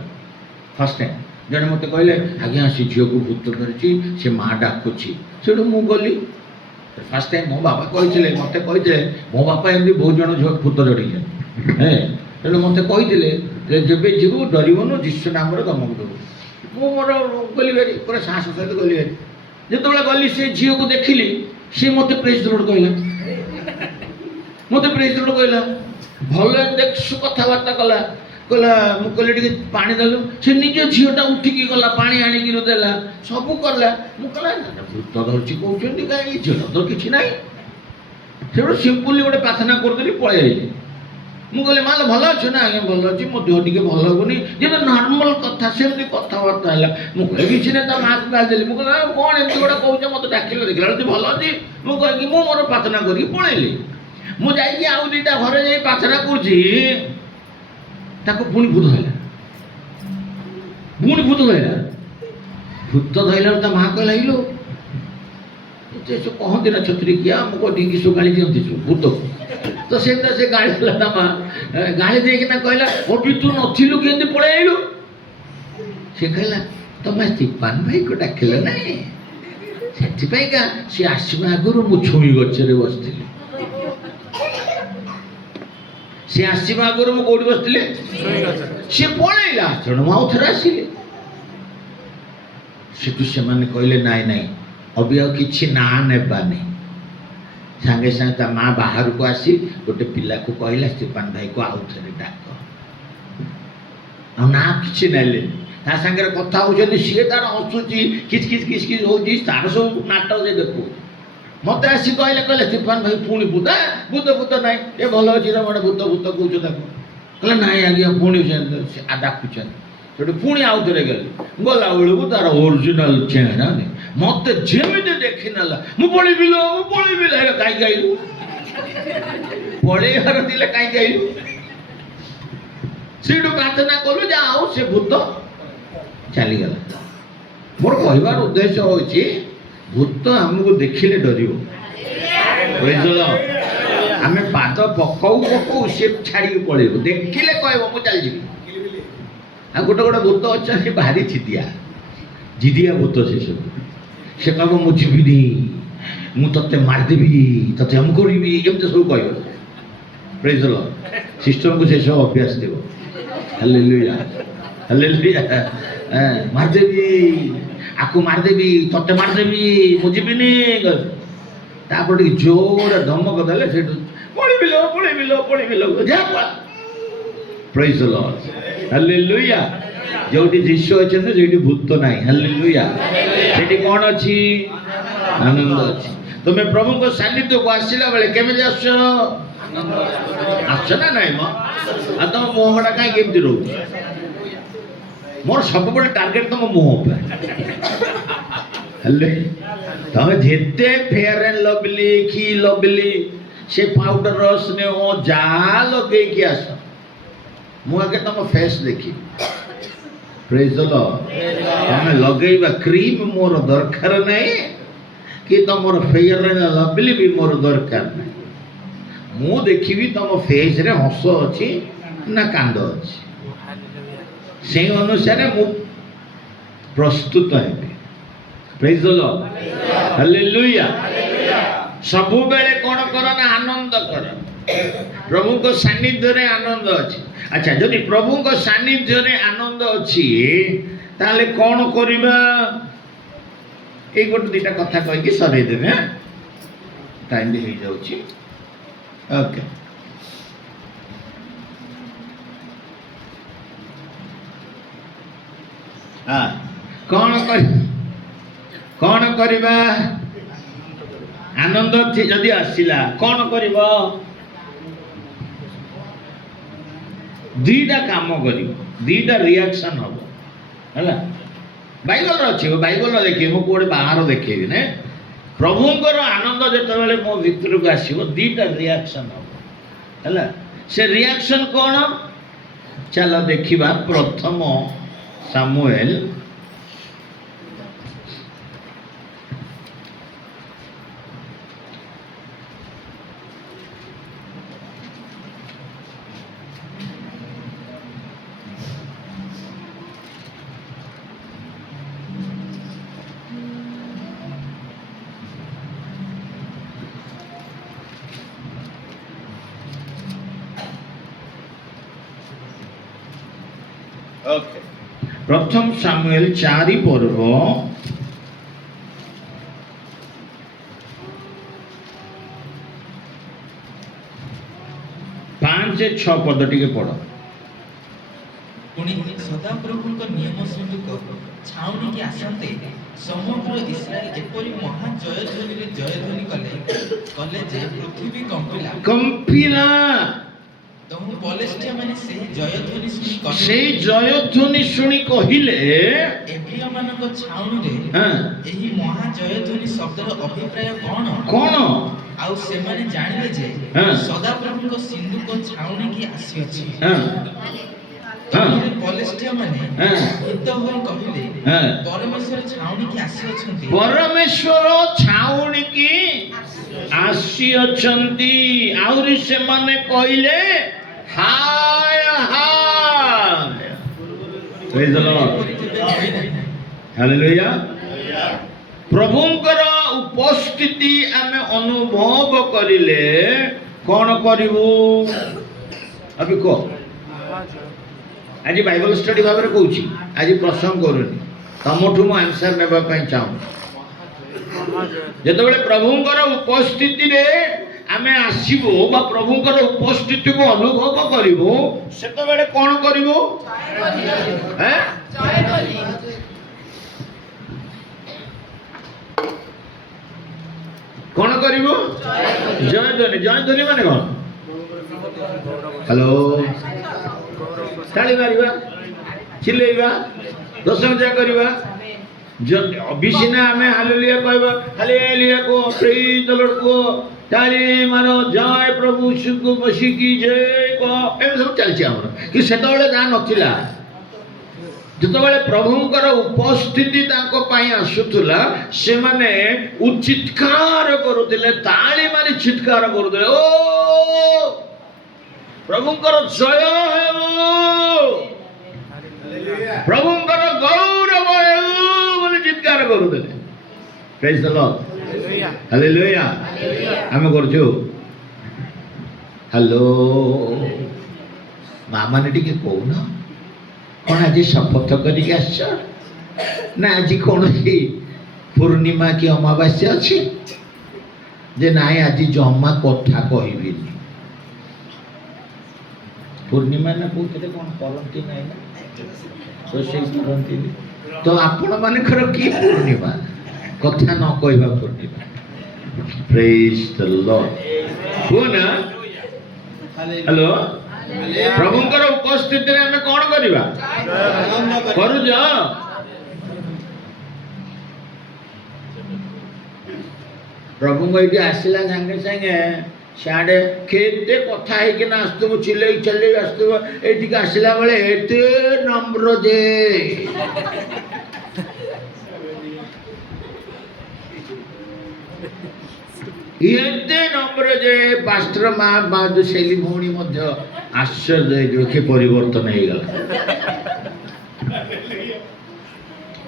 फर्स्ट टाइम जड़े मत कहले आज्ञा से झील को भूत धरती से माँ डाकुची से मु गली फास्ट टाइम मो बापा कही मत कही मो बापा एमती बहुत जन भूत जड़ी है तेणु मत कही जब जीव डरन जीशु नाम दमक देव मोर गली बारी पूरा साहस सहित गली बारी जो गली से झील को देखिली सी मत प्रेज द लॉर्ड कहला मत प्रेज द लॉर्ड कहला भल देख कथबार्ता कला कहला मु कहले पानी देलु से निज झीलटा उठिकी गला पानी आनिकी देला सब करला मु कहला भूत धरची कहउछन्ती काई झील तो किछि नाही सेडो सिंपली गोटे प्रार्थना करदेली पळे आइली मु कहले माल भल अछि ना आगे भल अछि मो देह टिके भल होनी जे नॉर्मल कथा सेमती कथाबार्ता हला मु कहले किछि ना ता मास गाल देली मु कहला कोन एमती गोटे कहउछ मते डाकिले देखला भल अछि मु कहली मु मोर प्रार्थना करी पळेली मु जाई कि आउ दुईटा घरे जाई प्रार्थना करछि ताको पुणी भूत धरला पुणी भूत धरला भूत धरला ता माँ कहला इलो जो कहती ना छत्री किया मुझको डिंगी सो गाड़ी दिखती भूत तो से गाड़ी देला ता माँ गाड़ी देकिना कहला अभी तू नथिलु केंदी पळे आइलु से कहला तमे स्टीफान भाई को डाकिले नाही सेति पई का से आसीबा आगुरु मु छुई गछरे बसथिली सी आसवा आगर मुझे कौटी बसते सी पलैला तेणु आउ थे आसिले सेठू से कहले नाई नाई अभी आ कि ना नेबानी सांगे सांगे माँ बाहर को आसी गोटे पिला को कहला स्टीफान भाई को आउ थे डाक ना कि नाले ता सांगे कथा हो सी तार हसुची किच किच किच किच हो तार सब नाटक से देखू मत आसी कहले कहले स्टीफान भाई पुणी भूत भूत भूत नाई ए भल अच्छी गोटे भूत भूत कौच कहले नाई आज्ञा पुणी डाकुचन से पुणी आउ थे गली गला बेलू तार ओरिजिनाल चेहरा नहीं मत जमी देखी नाला मुझे कहीं आइलु पलैबार थे कहीं आइलु से प्रार्थना कलु जा आउ से भूत चलीगला मोर कहबार उद्देश्य होची भूत आमको देखिले डर आम पाद पकाऊ पकाऊ सी छाड़ी पलैब देखिले कह मुझे चल ଆଉ ଗୋଟେ ଗୋଟେ ଭୂତ ଅଛନ୍ତି ଭାରି ଜିଦିଆ ଭୂତ ସେ କହିବ ମୁଁ ଯିବିନି, ମୁଁ ତତେ ମାରିଦେବି, ତତେ ଏମ କରିବି, ଏମିତି ସବୁ କହିବ। ପ୍ରେଜ୍ ଦ ଲର୍ଡ। ସିଷ୍ଟରଙ୍କୁ ସେ ସବୁ ଅଭ୍ୟାସ ଦେବ। Hallelujah hallelujah. ମାରିଦେବି, ଆକୁ ମାରିଦେବି, ତତେ ମାରିଦେବି, ମୁଁ ଯିବିନି। ତାପରେ ଟିକେ ଜୋରେ ଧମକ ଦେଲେ ସେଠୁ ପଳେଇବିଲ ଯା ପଳା। ପ୍ରେଜ୍ ଦ ଲର୍ଡ। ହାଲେଲୁୟା। ଯୋଉଠି ଯୀଶୁ ଅଛନ୍ତି ସେଇଠି ଭୂତ ନାହିଁ। ହାଲେଲୁୟା। ସେଠି କ'ଣ ଅଛି? ଆନନ୍ଦ ଅଛି। ତୁମେ ପ୍ରଭୁଙ୍କ ସାନ୍ନିଧ୍ୟକୁ ଆସିଲା ବେଳେ କେମିତି ଆସୁଛ? ଆସୁଛ ନା ନାଇଁ ମ? ଆଉ ତମ ମୁହଁଟା କାହିଁକି ଏମିତି ରହୁଛି? ମୋର ସବୁବେଳେ ଟାର୍ଗେଟ ତମ ମୁହଁ ଉପରେ। ହେଲେ ତମେ ଯେତେ ଫେୟାର ଆଣ୍ଡ ଲଭଲି, କି ଲଭଲି, ସେ ପାଉଡର ସ୍ନେହ ଯାହା ଲଗେଇକି ଆସ, ମୁଁ ଆଗେ ତମ ଫେସ୍ ଦେଖିବି। ପ୍ରେଜ୍ ଦ ଲର୍ଡ। ତମେ ଲଗେଇବା କ୍ରିମ୍ ମୋର ଦରକାର ନାହିଁ, କି ତମର ଫେୟାର ଆଣ୍ଡ ଲଭଲି ବି ମୋର ଦରକାର ନାହିଁ। ମୁଁ ଦେଖିବି ତମ ଫେସ୍ରେ ହସ ଅଛି ନା କାନ୍ଦ ଅଛି, ସେଇ ଅନୁସାରେ ମୁଁ ପ୍ରସ୍ତୁତ ହେବି। ପ୍ରେଜ୍ ଦ ଲର୍ଡ। ହାଲେଲୁୟା। ସବୁବେଳେ କ'ଣ କର ନା ଆନନ୍ଦ କର। ପ୍ରଭୁଙ୍କ ସାନ୍ନିଧ୍ୟରେ ଆନନ୍ଦ ଅଛି। ଆଚ୍ଛା, ଯଦି ପ୍ରଭୁଙ୍କ ସାନ୍ନିଧ୍ୟରେ ଆନନ୍ଦ ଅଛି ତାହେଲେ କ'ଣ କରିବା? ଏଇ ଗୋଟେ ଦିଟା କଥା କହିକି ସରେଇଦେବେ। ଟାଇମ୍ ବି ହେଇଯାଉଛି। ଓକେ। କ'ଣ କରିବା? ଆନନ୍ଦ ଯଦି ଆସିଲା କ'ଣ କରିବ? ଦିଟା କାମ କରିବ, ଦିଟା ରିଆକ୍ସନ୍ ହବ। ହେଲା, ବାଇବଲରେ ଅଛି, ବାଇବଲରେ ଦେଖିବି, ମୁଁ କୋଉଠି ବାହାର ଦେଖେଇବି ନା। ପ୍ରଭୁଙ୍କର ଆନନ୍ଦ ଯେତେବେଳେ ମୋ ଭିତରକୁ ଆସିବ ଦିଟା ରିଆକ୍ସନ୍ ହବ। ହେଲା, ସେ ରିଆକ୍ସନ୍ କ'ଣ? ଚାଲ ଦେଖିବା। ପ୍ରଥମ ସାମୁଏଲ ପ୍ରଥମ ସାମୁଏଲ 4 ପର୍ବ 5-6 ପଦ ଟିକେ ପଢ। ପୁଣି ସଦାପ୍ରଭୁଙ୍କ ନିୟମ ସ୍ୱରୂପ ଛାଉଣିକି ଆସନ୍ତେ ସମଗ୍ର ଇସ୍ରାଏଲ ଏପରି ମହା ଜୟଧ୍ୱନିରେ ଜୟଧ୍ୱନି କଲେ ଯେ ପୃଥିବୀ କମ୍ପିଲା। ତମୁ ପଲେଷ୍ଟିଆ ମାନେ ସେହି ଜୟଧ୍ୱନି ଶୁଣି କହିଲେ, ଏବ୍ରିୟମାନଙ୍କ ଛାଉଣିରେ ଏହି ମହା ଜୟଧ୍ୱନି ଶବ୍ଦର ଅଭିପ୍ରାୟ କ'ଣ? ଆଉ ସେମାନେ ଜାଣିଲେ ଯେ ସଦାପ୍ରଭୁଙ୍କ ସିନ୍ଦୁକ ଛାଉଣିକି ଆସିଅଛି। ପଲେଷ୍ଟିଆ ମାନେ ହିତ ହୋଇ କହିଲେ, ପରମେଶ୍ୱର ଛାଉଣିକି ଆସିଅଛନ୍ତି। ପରମେଶ୍ୱର ଛାଉଣିକି ଆସିଅଛନ୍ତି। ଆହୁରି ସେମାନେ କହିଲେ, ହାୟ ହାୟ। ପ୍ରେଜ୍ ଦ ଲର୍ଡ। ହାଲେଲୁୟା। ପ୍ରଭୁଙ୍କର ଉପସ୍ଥିତି ଆମେ ଅନୁଭବ କରିଲେ କ'ଣ କରିବୁ? ଅବି କହ। ଆଜି ବାଇବଲ ଷ୍ଟଡି ଭାବରେ କହୁଛି, ଆଜି ପ୍ରସଙ୍ଗ କରୁନି, ତମଠୁ ମୁଁ ଆନ୍ସର ନେବା ପାଇଁ ଚାହୁଁଛି। ଯେତେବେଳେ ପ୍ରଭୁଙ୍କର ଉପସ୍ଥିତିରେ ଆମେ ଆସିବୁ ବା ପ୍ରଭୁଙ୍କର ଉପସ୍ଥିତିକୁ ଅନୁଭବ କରିବୁ, ସେତେବେଳେ କ'ଣ କରିବୁ? କ'ଣ କରିବୁ? ଜୟଧ୍ୱନି। ଜୟଧ୍ୱନି ମାନେ କ'ଣ? ହ୍ୟାଲୋ, ତାଳି ମାରିବା, ଚିଲେଇବା, ପ୍ରଶଂସା କରିବା। ଅବିସିନା ଆମେ ହାଲେଲୁୟା କହିବା, ହାଲେଲୁୟା କୁହ, ପ୍ରେଜ୍ ଦ ଲର୍ଡ କୁହ, ତାଳି ମାର, ଜୟ ପ୍ରଭୁ ଯୀଶୁଙ୍କୁ ବସିକି ଜୟ କହ, ଏମିତି ସବୁ ଚାଲିଛି ଆମର। କି ସେତେବେଳେ ଯାହା ନଥିଲା। ଯେତେବେଳେ ପ୍ରଭୁଙ୍କର ଉପସ୍ଥିତି ତାଙ୍କ ପାଇଁ ଆସୁଥିଲା, ସେମାନେ ଚିତ୍କାର କରୁଥିଲେ, ତାଳି ମାରି ଚିତ୍କାର କରୁଥିଲେ, ଓ ପ୍ରଭୁଙ୍କର ଜୟ ହେବ। ପ୍ରଭୁଙ୍କର ଗୌରବ ହେଉ ବୋଲି ଚିତ୍କାର କରୁଥିଲେ। ପ୍ରେଜ୍ ଦ ଲର୍ଡ, ହାଲେଲୁୟା। ଆମେ କରୁଛୁ ହ୍ୟାଲୋ। ମା ମାନେ ଟିକେ କହୁନ, କ'ଣ ଆଜି ଶପଥ କରିକି ଆସିଛ ନା ଆଜି କୌଣସି ପୂର୍ଣ୍ଣିମା କି ଅମାବାସ୍ୟା ଅଛି ଯେ ନାଇଁ ଆଜି ଜମା କଥା କହିବିନି? ପୂର୍ଣ୍ଣିମା ନା କୋଉଥିରେ କ'ଣ କରନ୍ତି ନାହିଁ ନା ରୋଷେଇ କରନ୍ତିନି ତ ଆପଣ ମାନଙ୍କର କି ପୂର୍ଣ୍ଣିମା? କଥା ନ କହିବା ପୂର୍ଣ୍ଣିମା। ପ୍ରେଜ୍ ଦ ଲର୍ଡ। କୁହ ନା ହ୍ୟାଲୋ। ପ୍ରଭୁଙ୍କର ଉପସ୍ଥିତିରେ ଆମେ କ'ଣ କରିବା? କରୁଛ? ପ୍ରଭୁଙ୍କ ଏଇଠି ଆସିଲା ସାଙ୍ଗେ ସାଙ୍ଗେ ସିଆଡ଼େ କେତେ କଥା ହେଇକିନା ଆସୁଥିବ, ଚିଲେଇ ଚିଲେଇ ଆସୁଥିବ, ଏଇଠିକି ଆସିଲା ବେଳେ ଏତେ ନମ୍ର ଯେ ଏତେ ନମ୍ର ଯେ ପାଷ୍ଟର ମା ଶୈଳୀ ଭଉଣୀ ମଧ୍ୟ ଆଶ୍ଚର୍ଯ୍ୟ ହେଇଯିବ କି ପରିବର୍ତ୍ତନ ହେଇଗଲା।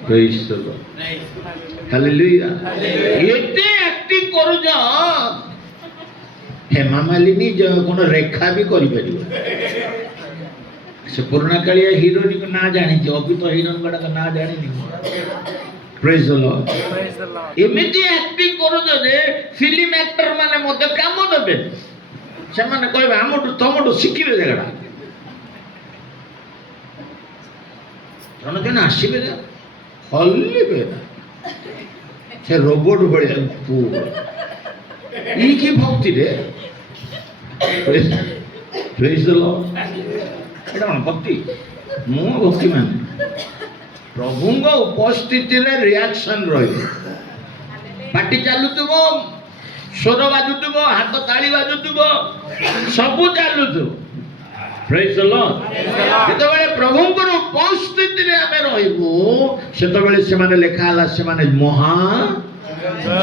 ପ୍ରେଜ୍ ଦ ଲର୍ଡ, ହାଲେଲୁୟା। ଏତେ ଆକ୍ଟିଂ କରୁଛ, ହେମା ମାଲିନୀ କ'ଣ ରେଖା ବି କରିପାରିବ। ସେ ପୁରୁଣା କାଳିଆ ହିରୋଇନଙ୍କ ନାଁ ଜାଣିଛି, ଅଭିତ ହିରୋଇନ ଗୁଡ଼ାକ ନାଁ ଜାଣିନି। ପ୍ରେଜ୍ ଦ ଲର୍ଡ। ଏମିତି ଆକ୍ଟିଂ କରୁଛ ଯେ ଫିଲ୍ମ ଆକ୍ଟର ମାନେ ମଧ୍ୟ କାମ ଦେବେ। ସେମାନେ କହିବେ ଆମଠୁ ତମଠୁ ଶିଖିବେ ଜାଗାଟା। ଜଣେ ଜଣେ ଆସିବେ ନା ହଲିବେ ନା, ସେ ରୋବୋଟ ଭଳିଆ ଇ କି ଭକ୍ତିରେ। ପ୍ରେଜ୍ ଦ ଲର୍ଡ। ଏଇଟା କ'ଣ ଭକ୍ତି? ମୁଁ ଭକ୍ତି ମାନେ ପ୍ରଭୁଙ୍କ ଉପସ୍ଥିତିରେ ରିଆକ୍ସନ ରହିବ। ପାଟି ଚାଲୁଥିବ, ସ୍ୱର ବାଜୁଥିବ, ହାତ ତାଳି ବାଜୁଥିବ, ସବୁ ଚାଲୁଥିବ। ପ୍ରେଜ୍ ଦ ଲର୍ଡ। ଯେତେବେଳେ ପ୍ରଭୁଙ୍କର ଉପସ୍ଥିତିରେ ଆମେ ରହିବୁ ସେତେବେଳେ ସେମାନେ ଲେଖା ହେଲା ସେମାନେ ମହା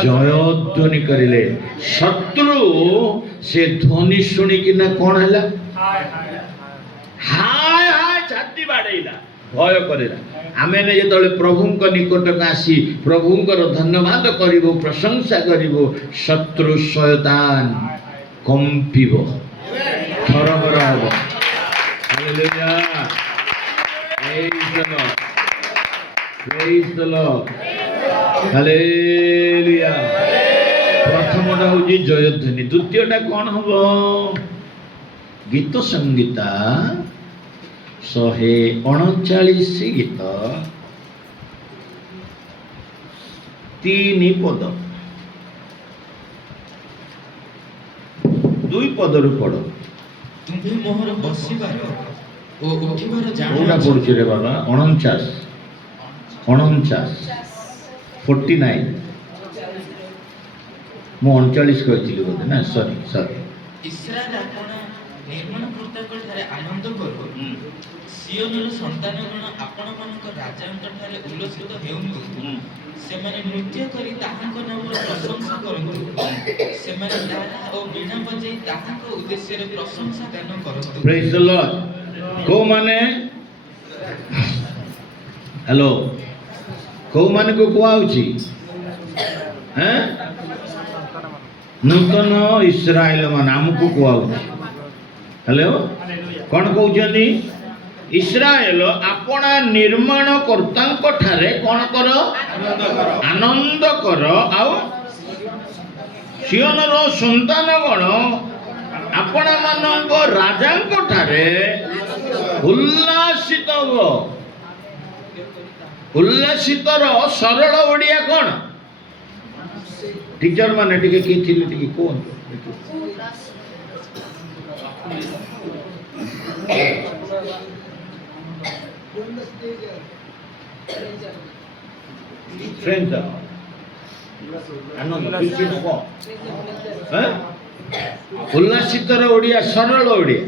ଜୟଧ୍ୱନି କରିଲେ। ଶତ୍ରୁ ସେ ଧ୍ୱନି ଶୁଣିକିନା କ'ଣ ହେଲା? ହାୟ ହାୟ ଛାତି ବାଡ଼େଇଲା, ଭୟ କରିଲା। ଆମେ ଯେତେବେଳେ ପ୍ରଭୁଙ୍କ ନିକଟକୁ ଆସି ପ୍ରଭୁଙ୍କର ଧନ୍ୟବାଦ କରିବୁ, ପ୍ରଶଂସା କରିବୁ, ଶତ୍ରୁ ଶୟତାନ କମ୍ପିବ, ଥରମର ହେବ। ହାଲେଲୁୟା, ପ୍ରେଜ୍ ଦ ଲର୍ଡ, ପ୍ରେଜ୍ ଦ ଲର୍ଡ, ହାଲେଲୁୟା। ପ୍ରଥମଟା ହେଉଛି ଜୟଧ୍ୱନି। ଦ୍ୱିତୀୟଟା କ'ଣ ହବ? ଗୀତ ସଂଗୀତା 139 ଗୀତ 3 ପଦ 2 ପଦରୁ ପଢ଼। ତୁମ୍ଭେ ମୋହର ବସିବାର ଓ ଉଠିବାର କୋଉଟା ପଢୁଛି ରେ ବାବା? 49 ମୁଁ 39 କହିଥିଲି ବୋଧେ ନା? ସରି। ଇସ୍ରାଏଲ ଆପଣ ନିର୍ମାଣକର୍ତ୍ତାଙ୍କ ଠାରେ ଆନନ୍ଦ କରୁ, ସିଓନର ସନ୍ତାନଗଣ ଆପଣମାନଙ୍କ ରାଜାଙ୍କ ଠାରେ ଉଲ୍ଲସିତ ହେଉନ୍ତୁ। ସେମାନେ ନୃତ୍ୟ କରି ତାହାଙ୍କ ନାମର ପ୍ରଶଂସା କରନ୍ତୁ। ସେମାନେ ତାରା ଓ ବୀଣା ବଜାଇ ତାହାଙ୍କ ଉଦ୍ଦେଶ୍ୟରେ ପ୍ରଶଂସା ଗାନ କରନ୍ତୁ। ପ୍ରେଜ୍ ଦ ଲର୍ଡ। କୋଉମାନେ? ହ୍ୟାଲୋ, କୋଉମାନଙ୍କୁ କୁହାଉଛି? ନୂତନ ଇସ୍ରାଏଲ ମାନେ ଆମକୁ କୁହାଉଛି। ହ୍ୟାଲୋ, କ'ଣ କହୁଛନ୍ତି? ଇସ୍ରାଏଲ ଆପଣା ନିର୍ମାଣ କର୍ତ୍ତାଙ୍କ ଠାରେ କ'ଣ କର? ଆନନ୍ଦ କର। ଆଉ ସିଓନର ସନ୍ତାନଗଣ ଆପଣା ମାନଙ୍କ ରାଜାଙ୍କ ଠାରେ ଉଲ୍ଲାସିତ ହୁଅ। ଉଲ୍ଲାସିତର ସରଳ ଓଡ଼ିଆ କ'ଣ? ଟିଚର ମାନେ ଟିକେ କିଏ ଥିଲେ ଟିକେ କୁହନ୍ତୁ। ଉଲ୍ଲାସିତର ଓଡ଼ିଆ, ସରଳ ଓଡ଼ିଆ।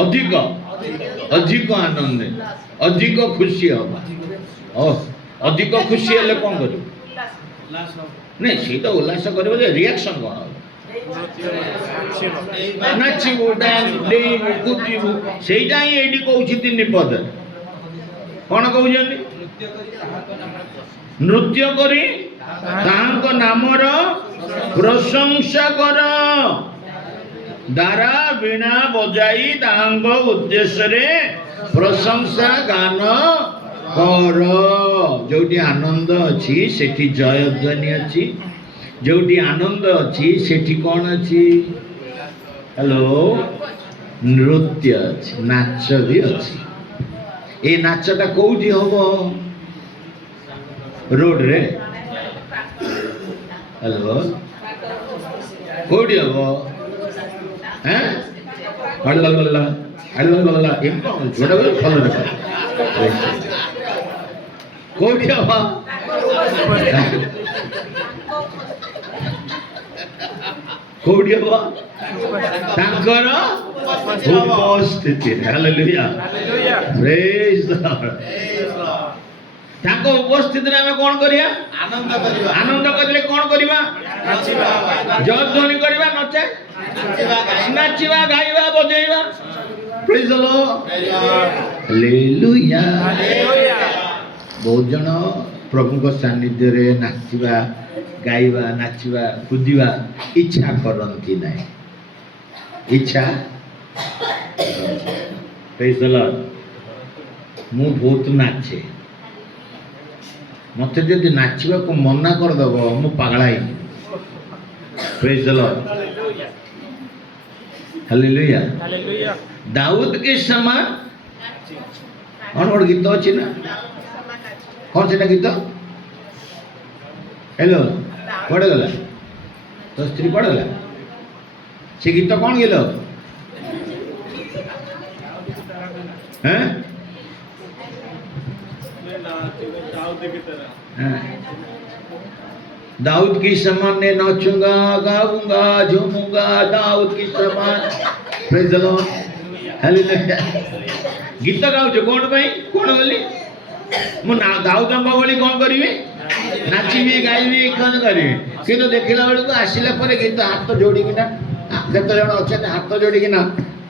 ଅଧିକ ଆନନ୍ଦ, ଅଧିକ ଖୁସି ହବା। ଅଧିକ ଖୁସି ହେଲେ କ'ଣ କରିବ? ନାଇଁ ସେଇଟା ଉଲ୍ଲାସ କରିବ ଯେ ରିଆକ୍ସନ କ'ଣ ହବ? ନାଚିବୁ ଡେଇଁବୁ କୁଦିବୁ ସେଇଟା ହିଁ ଏଇଠି କହୁଛି 3 ପଦ। କ'ଣ କହୁଛନ୍ତି? ନୃତ୍ୟ କରି ତାହାଙ୍କ ନାମର ପ୍ରଶଂସା କର, ଦାରା ବୀଣା ବଜାଇ ତାହାଙ୍କ ଉଦ୍ଦେଶ୍ୟରେ ପ୍ରଶଂସା ଗାନ କର। ଯୋଉଠି ଆନନ୍ଦ ଅଛି ସେଠି ଜୟଧ୍ୱନି ଅଛି, ଯୋଉଠି ଆନନ୍ଦ ଅଛି ସେଠି କ'ଣ ଅଛି? ହ୍ୟାଲୋ, ନୃତ୍ୟ ଅଛି, ନାଚ ବି ଅଛି। ଏ ନାଚଟା କୋଉଠି ହବ? ରୋଡରେ। ହ୍ୟାଲୋ, କୋଉଠି ହବ? କୋଉଠି ହବ? କୋଉଠି ହବ? ତାଙ୍କର ଉପସ୍ଥିତିରେ। ହାଲେଲୁୟା, ପ୍ରେଜ୍ ଦ ଲର୍ଡ। ତାଙ୍କ ଉପସ୍ଥିତିରେ ଆମେ କ'ଣ କରିବା? ଆନନ୍ଦ କରିଲେ କ'ଣ କରିବା? ଜୟଧ୍ୱନି କରିବା, ନାଚିବା, ଗାଇବା, ବଜେଇବା। ପ୍ରେଜ୍ ଦ ଲର୍ଡ, ହାଲେଲୁୟା। ବହୁତ ଜଣ ପ୍ରଭୁଙ୍କ ସାନ୍ନିଧ୍ୟରେ ନାଚିବା, ଗାଇବା, ନାଚିବା, କୁଦିବା ଇଚ୍ଛା କରନ୍ତି ନାହିଁ। ଇଚ୍ଛା ପ୍ରେଜ୍ ଦ ଲର୍ଡ। ମୁଁ ବହୁତ ନାଚେ, ମତେ ଯଦି ନାଚିବାକୁ ମନା କରିଦବ ମୁଁ ପାଗଳା ହେଇଯିବି। ପ୍ରେଜ୍ ଦ ଲର୍ଡ, ହାଲେଲୁୟା। ଦାଉଦ के समान କ'ଣ ଗୋଟେ ଗୀତ ଅଛି ନା? କ'ଣ ସେଟା ଗୀତ? ହ୍ୟାଲୋ, କୁଆଡ଼େ ଗଲା? ତୋ ସ୍ତ୍ରୀ କୁଆଡ଼େ ଗଲା? ସେ ଗୀତ କ'ଣ ଗେଲ? दाऊद की समान ने नाचूंगा, गाऊंगा, झूमूंगा, दाऊद की समान। Praise the Lord, hallelujah. गीत गाउछ कोण भाई? कोण बोली? मु ना दाऊदଙ୍କ भଳି कोण करिवे? नाचिबी, गाइबी, कोण करिवे? किंतु देखिला बेलକୁ ଆସିଲା ପରେ गीत हाथ जोड़िकिना, केते जण अछन हाथ जोड़िकिना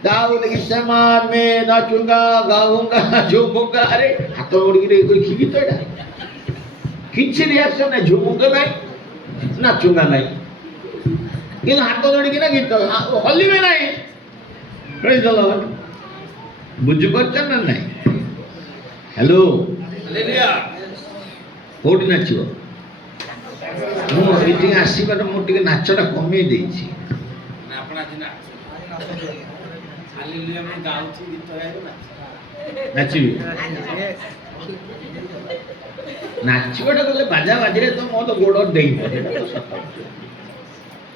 दाऊद की समान में नाचूंगा, गाऊंगा, झूमूंगा। अरे हाथ जोड़िकि कोई गीत एटा किछि रिएक्शन है? झूमूंगा नहीं, नाचूंगा नहीं, किंतु हाथ जोड़िकिना गीत हलिबे नहीं। प्रेज द लॉर्ड, बुझि पछन ना नहीं? Hello, hallelujah. कोठी नाचिबो? मु एठी आसीबार मु टिके नाचटा कमी देछि ना। आपण आज ना हालेलुया में गाउछि, गीत गाइबो ना, नाचिबी। नाचिबाटा गले बाजा बाजिरे तो मो तो गोड़ देई पड़े।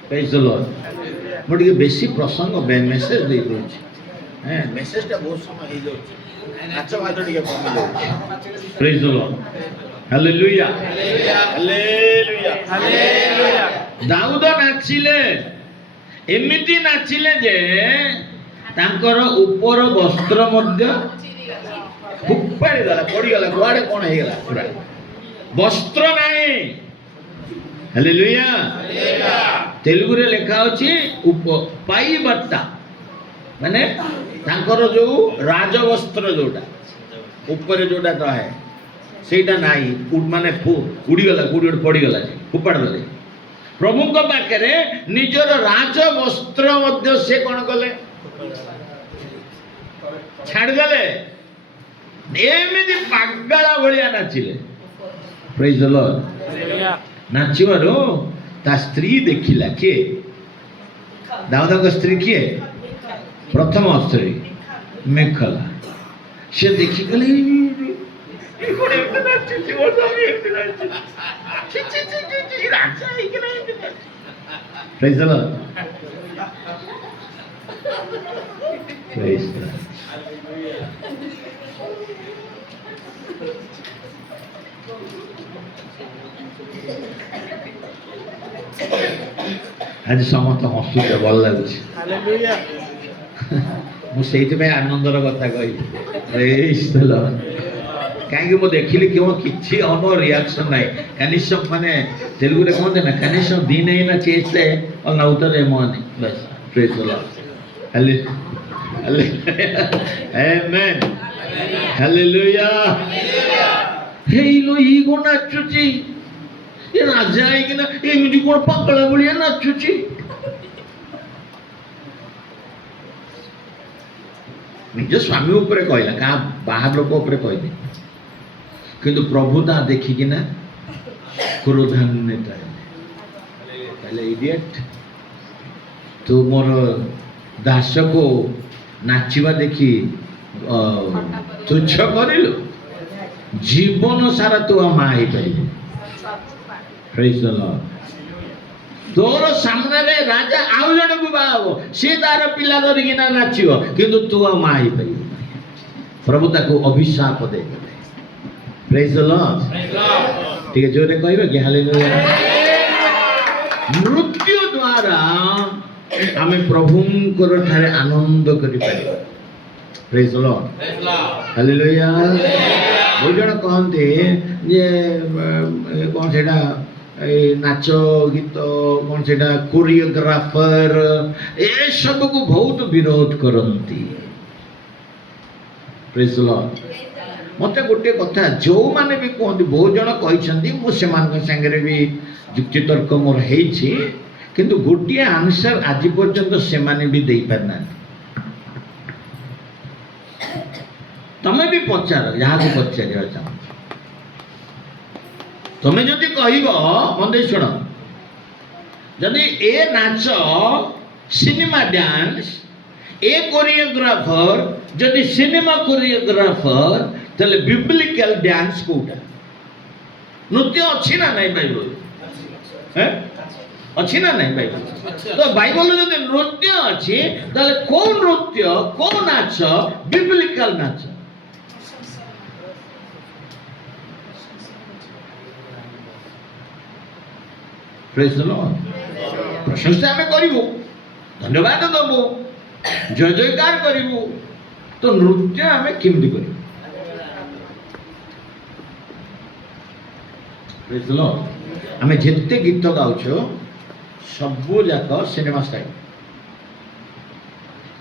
Praise the Lord. मु टिके बेसी प्रसंग मेसेज देई दोछि। मेसेजटा बहुत समय हो जाଉଛି, नाच बाज टिके कमी जाଉଛି। Praise the Lord, hallelujah, hallelujah, hallelujah. दाऊद नाचिले, एमिति नाचिले जे तांकर ऊपर वस्त्र मध्य फुपाड़ी गला, पड़ी गला, कुआडे कोन हे गला, पूरा वस्त्र नाही। Hallelujah, hallelujah. तेलुगु रे लिखा अछि पाई बट्टा, माने तांकर जो राजवस्त्र जोटा ऊपर जोटा रहे सेटा नाही, माने उड़ी गला, गुड़ी पड़ी गला, फुपाड़ देले। प्रभु को पाखरे निजर राजवस्त्र मध्य से कोन कले? छाड़ देले। एमिति पागला भलिया नाचिले। प्रेज द लॉर्ड, नाचिबारो ता स्त्री देखिला। के? दाऊद को स्त्री किए? प्रथम स्त्री मेखला। से देखी गली praise the Lord, praise the Lord. आज समस्त हसुचे भल लगुच। हालेलुया। मु सेइते में आनंदर कथा कहि। प्रेज द लॉर्ड, କାହିଁକି ମୁଁ ଦେଖିଲି କି ମୋ କିଛି ରିଆକ୍ସନ ନାହିଁ కనీసం ମାନେ తెలుగుରେ କହନ୍ତି ନା కనీసం దీనైనా చేస్తే వాళ్ళు నవ్వుతారేమో అని బస్ ప్రైజ్ ది లార్డ్ హల్లెలూయా ఆమేన్ హల్లెలూయా ହେଇଲୋ ଇ କଣ ନାଚୁଛି ଏ ରାଜା ହେଇକିନା ଏମିତି କଣ ପାଗଳା ଭଳିଆ ନାଚୁଛି ନିଜ ସ୍ୱାମୀ ଉପରେ କହିଲା କାହା ବାହାର ଲୋକ ଉପରେ କହିନି କିନ୍ତୁ ପ୍ରଭୁ ତା ଦେଖିକିନା କ୍ରୋଧାନ୍ୱିତ ହେଲେ ଇଡିଏଟ୍ ତୁ ମୋର ଦାସକୁ ନାଚିବା ଦେଖି ତୁଚ୍ଛ କରିଲୁ ଜୀବନ ସାରା ତୁ ଆଉ ମା ହେଇପାରିବୁ ପ୍ରେଜ୍ ଦ ଲର୍ଡ ତୋର ସାମ୍ନାରେ ରାଜା ଆଉ ଜଣକୁ ବାହା ହବ ସେ ତାର ପିଲା ଧରିକିନା ନାଚିବ କିନ୍ତୁ ତୁ ଆଉ ମା ହେଇପାରିବୁ ପ୍ରଭୁ ତାକୁ ଅଭିଶାପ ଦେଇଦେଲେ ପ୍ରେଜ୍ ଦ ଲର୍ଡ ଟିକେ ଜୋରେ କହିବେ କି ହାଲେଲୁୟା ମୃତ୍ୟୁ ଦ୍ୱାରା ଆମେ ପ୍ରଭୁଙ୍କର ଠାରେ ଆନନ୍ଦ କରିପାରିବା ପ୍ରେଜ୍ ଦ ଲର୍ଡ ହାଲେଲୁୟା ବହୁତ ଜଣ କହନ୍ତି ଯେ କ'ଣ ସେଇଟା এই নাচ গীত କ'ଣ ସେଇଟା କୋରିଓଗ୍ରାଫର ଏସବୁକୁ ବହୁତ ବିରୋଧ କରନ୍ତି ପ୍ରେଜ୍ ଦ ଲର୍ଡ ମୋତେ ଗୋଟିଏ କଥା ଯେଉଁମାନେ ବି କୁହନ୍ତି ବହୁତ ଜଣ କହିଛନ୍ତି ମୁଁ ସେମାନଙ୍କ ସାଙ୍ଗରେ ବି ଯୁକ୍ତିତର୍କ ମୋର ହେଇଛି କିନ୍ତୁ ଗୋଟିଏ ଆନ୍ସର ଆଜି ପର୍ଯ୍ୟନ୍ତ ସେମାନେ ବି ଦେଇପାରିନାହାନ୍ତି ତମେ ବି ପଚାର ଯାହାକୁ ପଚାରିବା ଚାହୁଁଛ ତମେ ଯଦି କହିବ ମନ୍ଦିର ଶୁଣ ଯଦି ଏ ନାଚ ସିନେମା ଡ୍ୟାନ୍ସ ଏ କୋରିଓଗ୍ରାଫର ଯଦି ସିନେମା କୋରିଓଗ୍ରାଫର ତାହେଲେ ବିବ୍ଲିକାଲ ଡ୍ୟାନ୍ସ କୋଉଟା ନୃତ୍ୟ ଅଛି ନା ନାଇଁ ବାଇବଲ ଅଛି ନା ନାଇଁ ବାଇବଲ ତ ବାଇବଲ ଯଦି ନୃତ୍ୟ ଅଛି ତାହେଲେ କୋଉ ନୃତ୍ୟ କୋଉ ନାଚ ବିବ୍ଲିକାଲ ନାଚ ପ୍ରେଜ୍ ଦ ଲର୍ଡ ପ୍ରଶଂସା ଆମେ କରିବୁ ଧନ୍ୟବାଦ ଦେବୁ ଜୟ ଜୟକାର କରିବୁ ତ ନୃତ୍ୟ ଆମେ କେମିତି କରିବୁ ପ୍ରେଜ୍ ଦ ଲର୍ଡ ଆମେ ଯେତେ ଗୀତ ଗାଉଛୁ ସବୁ ଯାକ ସିନେମା ଷ୍ଟାଇଲ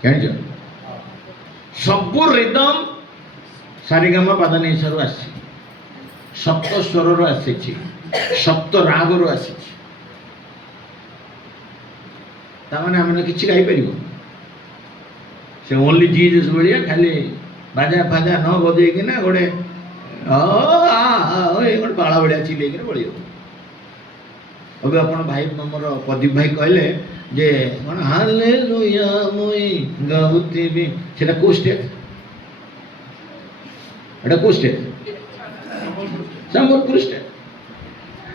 ଜାଣିଛ ସବୁ ରିଦମ୍ ସାରିଗାମା ପାଦନିସାରୁ ଆସିଛି ସପ୍ତ ସ୍ୱରରୁ ଆସିଛି ସପ୍ତ ରାଗରୁ ଆସିଛି ତାମାନେ ଆମେ କିଛି ଗାଇପାରିବୁ ସେ ଓନ୍ଲି ଜିଜସ୍ ଭଳିଆ ଖାଲି ବାଜା ଫାଜା ନ ବଜେଇକିନା ଗୋଟେ ଗୋଟେ ବାଳ ଭଳିଆ ଚିଲେଇକିନା ପଳେଇବ ଏବେ ଆପଣ ଭାଇ ଆମର ପ୍ରଦୀପ ଭାଇ କହିଲେ ଯେ କ'ଣ ହାଲେଲୁୟା ମୁଇଁ ଗାଉଥିବି ସେଟା କୋଉ ଷ୍ଟେପ୍ ଏଟା କୋଉ ଷ୍ଟେପ୍ ସମ୍ବଲପୁର ଷ୍ଟେପ୍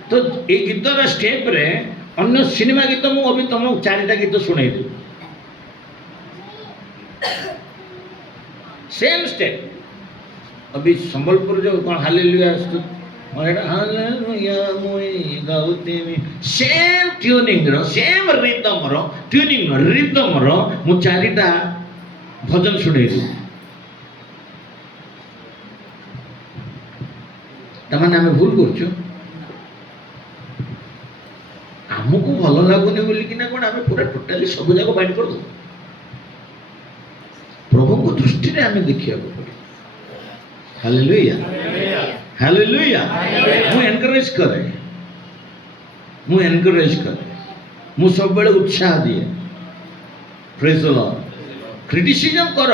ତ ଏଇ ଗୀତର ଷ୍ଟେପ୍ରେ ଅନ୍ୟ ସିନେମା ଗୀତ ମୁଁ ଅବି ତମକୁ ଚାରିଟା ଗୀତ ଶୁଣେଇଦେବି ସେମ୍ ଷ୍ଟେପ୍ ଅବି ସମ୍ବଲପୁର ଯୋଉ କ'ଣ ହାଲେଲୁୟା ସେମ୍ ଟ୍ୟୁନିଂର ସେମ୍ ରିଦମ୍ର ମୁଁ ଚାରିଟା ଭଜନ ଶୁଣେଇଦେବି ତାମାନେ ଆମେ ଭୁଲ କରୁଛୁ ଆମକୁ ଭଲ ଲାଗୁନି ବୋଲିକିନା କ'ଣ ଆମେ ପୁରା ଟୋଟାଲି ସବୁ ଯାକ ବାଇଣ୍ଡ କରିଦେବୁ ପ୍ରଭୁଙ୍କ ଦୃଷ୍ଟିରେ ଆମେ ଦେଖିବାକୁ ପଡ଼ିବ ହାଲେଲୁୟା ହାଲେଲୁୟା ମୁଁ ଏନକରେଜ କରେ ମୁଁ ସବୁବେଳେ ଉତ୍ସାହ ଦିଏ ପ୍ରେଜ୍ ଦ ଲର୍ଡ କ୍ରିଟିସିଜମ କର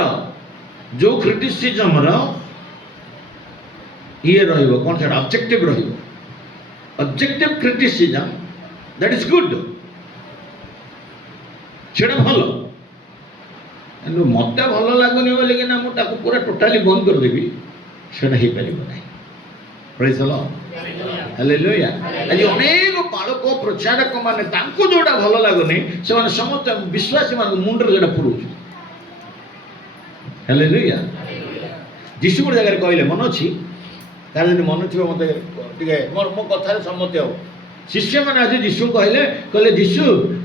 ଯୋଉ କ୍ରିଟିସିଜମର ଇଏ ରହିବ କ'ଣ ସେଟା ଅବଜେକ୍ଟିଭ ରହିବ ଅବଜେକ୍ଟିଭ କ୍ରିଟିସିଜମ that is good ସେଟା ଭଲ କିନ୍ତୁ ମୋତେ ଭଲ ଲାଗୁନି ବୋଲିକିନା ମୁଁ ତାକୁ ପୁରା ଟୋଟାଲି ବନ୍ଦ କରିଦେବି ସେଟା ହେଇପାରିବ ନାହିଁ ପ୍ରେଜ୍ ଦ ଲର୍ଡ ହାଲେଲୁୟା ଆଜି ଅନେକ ବାଳକ ପ୍ରଚାରକ ମାନେ ତାଙ୍କୁ ଯୋଉଟା ଭଲ ଲାଗୁନି ସେମାନେ ସମସ୍ତେ ବିଶ୍ୱାସୀ ମାନଙ୍କୁ ମୁଣ୍ଡରେ ସେଟା ପୁରଉଛନ୍ତି ହାଲେଲୁୟା ଯୀଶୁ ଗୋଟେ ଜାଗାରେ କହିଲେ ମନେ ଅଛି ତାର ଯଦି ମନେ ଥିବ ମୋତେ ଟିକେ ମୋ କଥାରେ ସମ୍ମତି ହବ ଶିଷ୍ୟମାନେ ଆଜି ଯୀଶୁ କହିଲେ ଯୀଶୁ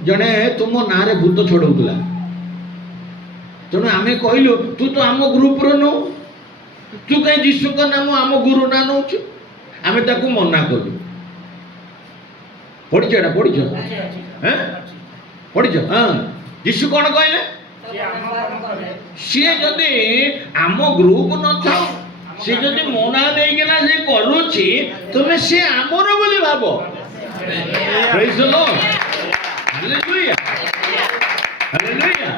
ଜଣେ ତୁମ ନାଁରେ ଭୂତ ଛଡ଼ଉଥିଲା ତେଣୁ ଆମେ କହିଲୁ ତୁ ତ ଆମ ଗ୍ରୁପର ନୁ तू कहीं जीशु का नाम आम गुरु ना नौ आम ताकू मना कलु पढ़ी पढ़ी पढ़ी हाँ जीशु कौन कहले सी जदि आम ग्रुप न था सी जदि मना देना से करुची तुम्हें सी आमर बोली भाव praise the Lord hallelujah hallelujah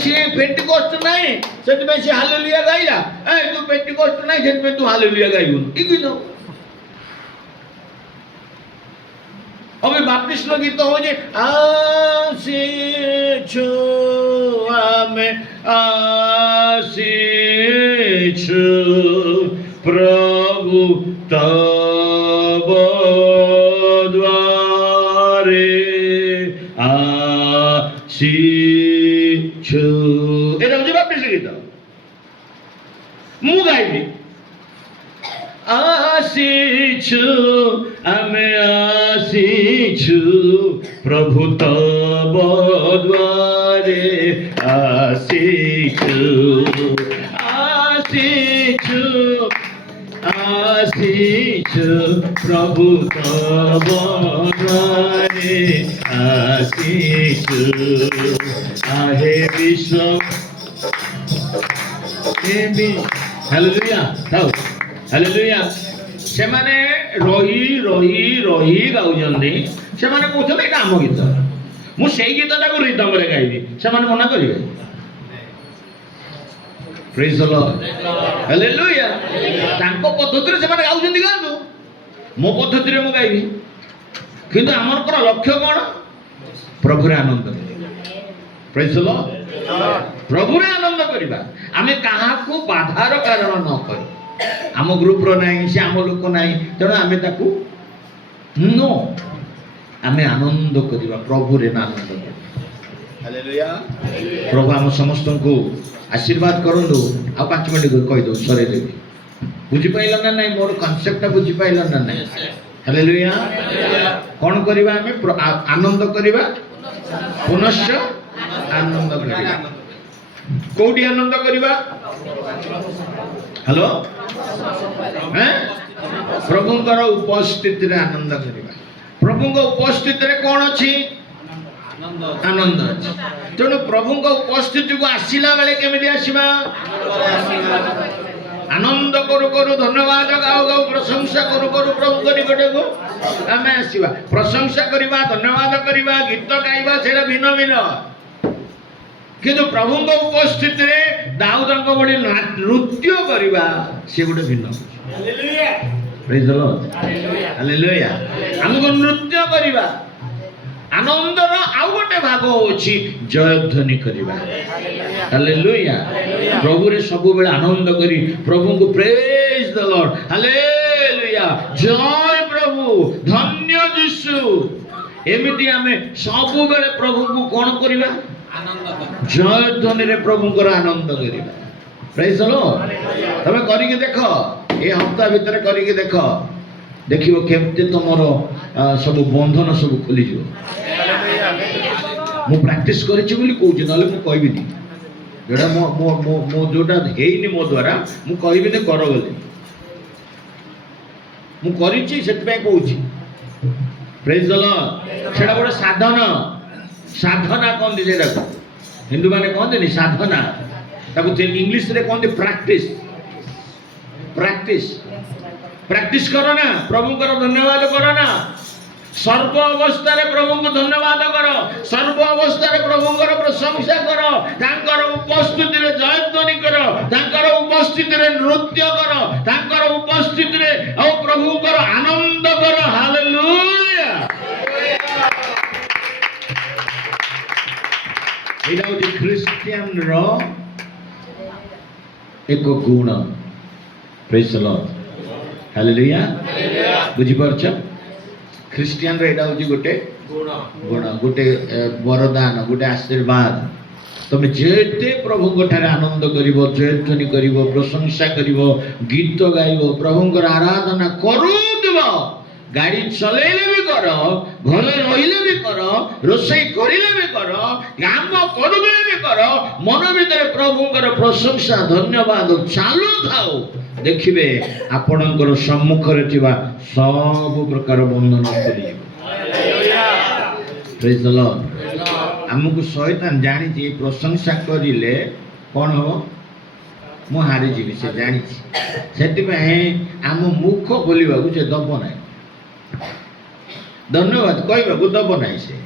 सी पेंटिकोस्ट नहीं से सी हालेलुया गाइला तू पेंटिकोस्ट नहीं से तू हालेलुया गाइबुन ठीक न अबे बाप्तिस्म गीत हो जे आसीछु आमे आसीछु प्रभु तब द्वारे आसीछु एटा हो बाप्तिस्म गीत मु गाइबी आसीछु आमे आसीछु प्रभु तब द्वारे आसीछु आसीछु आसीछु प्रभु तब द्वारे आसीछु आहे विश्व हालेलुया थाउ हालेलुया से माने रही रही रही गाउजंदी से माने कहते एटा आम गीत मु सेई गीतटा को रिदम रे गाइबी से माने मना करिवे प्रेज द लॉर्ड हालेलुया तांको पद्धति रे से माने गाउजंदी गांदो मो पद्धति रे मु गाइबी किंतु हमर पर लक्ष्य कोन प्रभु रे आनंद प्रेज द लॉर्ड प्रभु रे आनंद करिबा आमे काहा को बाधार कारण न करी आम ग्रुप रो नहीं से आम लोक नहीं तेणु आम ताकू नो आम आनंद करवा प्रभु रे आनंद हालेलुया प्रभु आम समस्त को आशीर्वाद करंदो आ 5 मिनिट कहि दो सरे देबी बुझी पाइल ना नहीं मोर कांसेप्ट बुझी पाइल ना नहीं हालेलुया कोन करवा आम आनंद करवा पुनश्च आनंद करवा कोडी आनंद करवा हेलो प्रभुंकर उपस्थिति रे आनंद करवा प्रभुंक उपस्थिति रे कौन अच्छी आनंद अच्छी तेणु प्रभुंक उपस्थिति को आसिला बेले केमिति आसीबा आनंद करू करू धन्यवाद गाओ गाओ प्रशंसा करू करू प्रभु निकट को आमे आसीबा प्रशंसा करवा धन्यवाद करवा गीत गाइबा सेरा भिन्न भिन्न किंतु प्रभुंक उपस्थिति रे दाऊदंक बड़ी नृत्य करवा से गोटे भिन्न hallelujah praise the Lord hallelujah हमको नृत्य करवा आनंदर आउ गोटे भाग होछि जयध्वनि करवा हालेलुया प्रभु रे सब बेले आनंद करी प्रभु को प्रेज द लॉर्ड हालेलुया जय प्रभु धन्य यीशु एमिति हमें सब बेले प्रभु को कोन करवा जय ध्वनि रे प्रभु को आनंद करवा प्रेज द लॉर्ड तमे करी के देखो ए हफ्ता भीतर करी के देखो देखियो केमते तमरो सब बंधन सब खोली जो मु प्रैक्टिस करिछि बोली कहूछि नले मु कहबी नी जेडा मो मो मो जोटा हेइनी मो द्वारा मु कहबी ने करो बोली मु करिछि सेत पे कहूछि प्रेज द लॉर्ड सेडा बड़ साधना साधना कोन दि जेडा हिंदू माने कहते नहीं साधना ताको इंग्लिश रे कहते प्रैक्टिस प्रैक्टिस प्रैक्टिस करो ना प्रभु को धन्यवाद करो ना सर्व अवस्था रे प्रभु को धन्यवाद करो सर्व अवस्था रे प्रभु को प्रशंसा करो तांकर उपस्थिति रे जयध्वनि करो तांकर उपस्थिति रे नृत्य करो तांकर उपस्थिति रे औ प्रभु को आनंद करो हालेलुया एटा होची क्रिश्चियन रो एक गुण प्रेज द लॉर्ड हालेलुया बुझी परछ क्रिश्चियन रे एटा होची गोटे गुण गोटे वरदान गोटे आशीर्वाद तमे जेते प्रभु ठारे आनंद करिवो जयध्वनि करिवो प्रशंसा करिवो गीत गाइवो प्रभुंकर आराधना करूदिवो गाड़ी चलेले भी कर घर रहिले भी कर रोषे करिले भी कर काम करबे भी कर मन भीतर प्रभुंकर प्रशंसा धन्यवाद चालू थाओ देखिबे आपणकर सम्मुख रे थिबा सब प्रकार बंधन खुली प्रेज द लॉर्ड हमको शैतान जानी छी प्रशंसा करिले कोन हो मु हारी जीवी से जानी छी आम मुख बोलवा से दब ना धन्यवाद कहवा दब ना से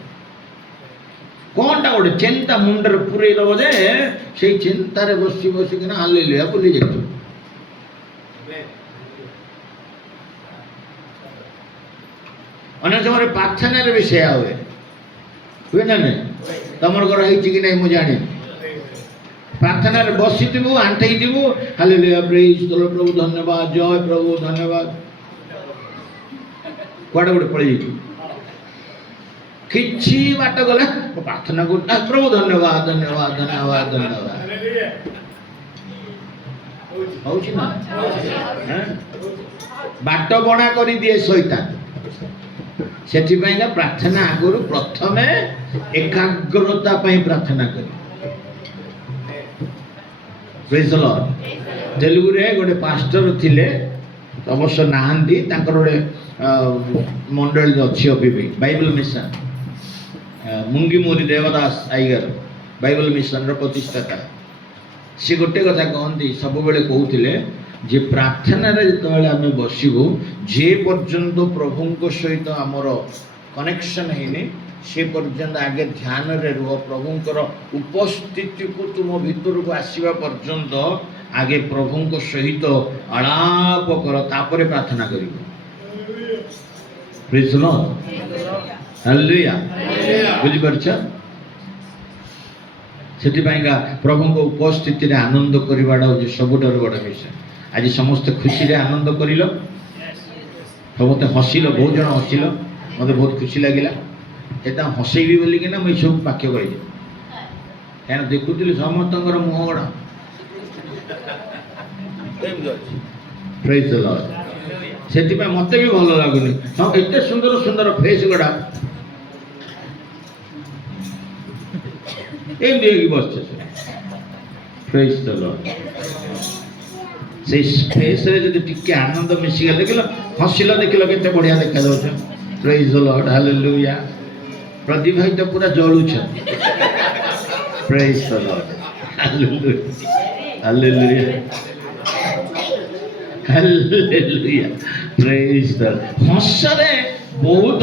कौन टा गोटे चिंता मुंडर पूरे दब जे से चिंतार बसी बसिकिना हालेलुया बोली जाऊ अनेक समय प्रार्थना भी से हुए ना नहीं तुम घर कि नहीं मुझे जानी प्रार्थना बसी थी आंठई थी हालेलुया प्रेज द लॉर्ड प्रभु धन्यवाद जय प्रभु धन्यवाद कड़े गोटे पड़े किसी बाट गला प्रार्थना कर प्रभु धन्यवाद धन्यवाद धन्यवाद धन्यवाद होची ना बाट बणा कर दिए शैतान से प्रार्थना आगुरी प्रथम एकाग्रता प्रार्थना कर प्रेज द लॉर्ड तेलुगु रे गोटे पास्टर थिले अवश्य नहांती तांकर गोटे मंडल अच्छी अभी भी बाइबल मिशन मुंगी मोरी देवदास आइगर बाइबल मिशन रो प्रतिष्ठाता सी गोटे कथा कहती सब बेले कहते जे प्रार्थना रे जतबेले आमे बसिबु जे पर्यंत प्रभुंक सहित आमर कनेक्शन हैनी से पर्यंत आगे ध्यान रे रुह प्रभुंकर उपस्थिति को तुम भीतर को आसीबा पर्यंत आगे प्रभुंक सहित आलाप कर तापरे प्रार्थना करिबो प्रेज द लॉर्ड हालेलुया बुझि परछ सेति पाइका प्रभुंक उपस्थिति रे आनंद करिवाडा जे सबुठार बड़ विषय आज समस्त खुशी रे आनंद करिलो समस्त हसिलो बहुत जन हसिलो मते बहुत खुशी लागिला एता हसैबी बोली कि ना मैं सब वाक्य कहि कान देखुतिली समस्तंकर मुह गडा प्रेज द लॉर्ड सेति पे मते भी भलो लागुनी हम एते सुंदर सुंदर फेस गडा एम देगी बस प्रेज द लॉर्ड से फेस रे जदि टिके आनंद मिसी गले देखलो हसिलो देखलो केते बढ़िया देखा जाउछ praise the Lord hallelujah Pradeep भाई तो पूरा जळू छ praise the Lord hallelujah hallelujah hallelujah praise the हसरे बहुत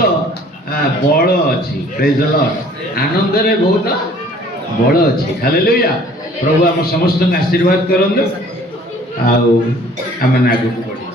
बळ अछि प्रेज द लॉर्ड आनंद रे बहुत बळ अछि हालेलुया प्रभु हम समस्त आशीर्वाद करन आउ आम आगू बढ़ी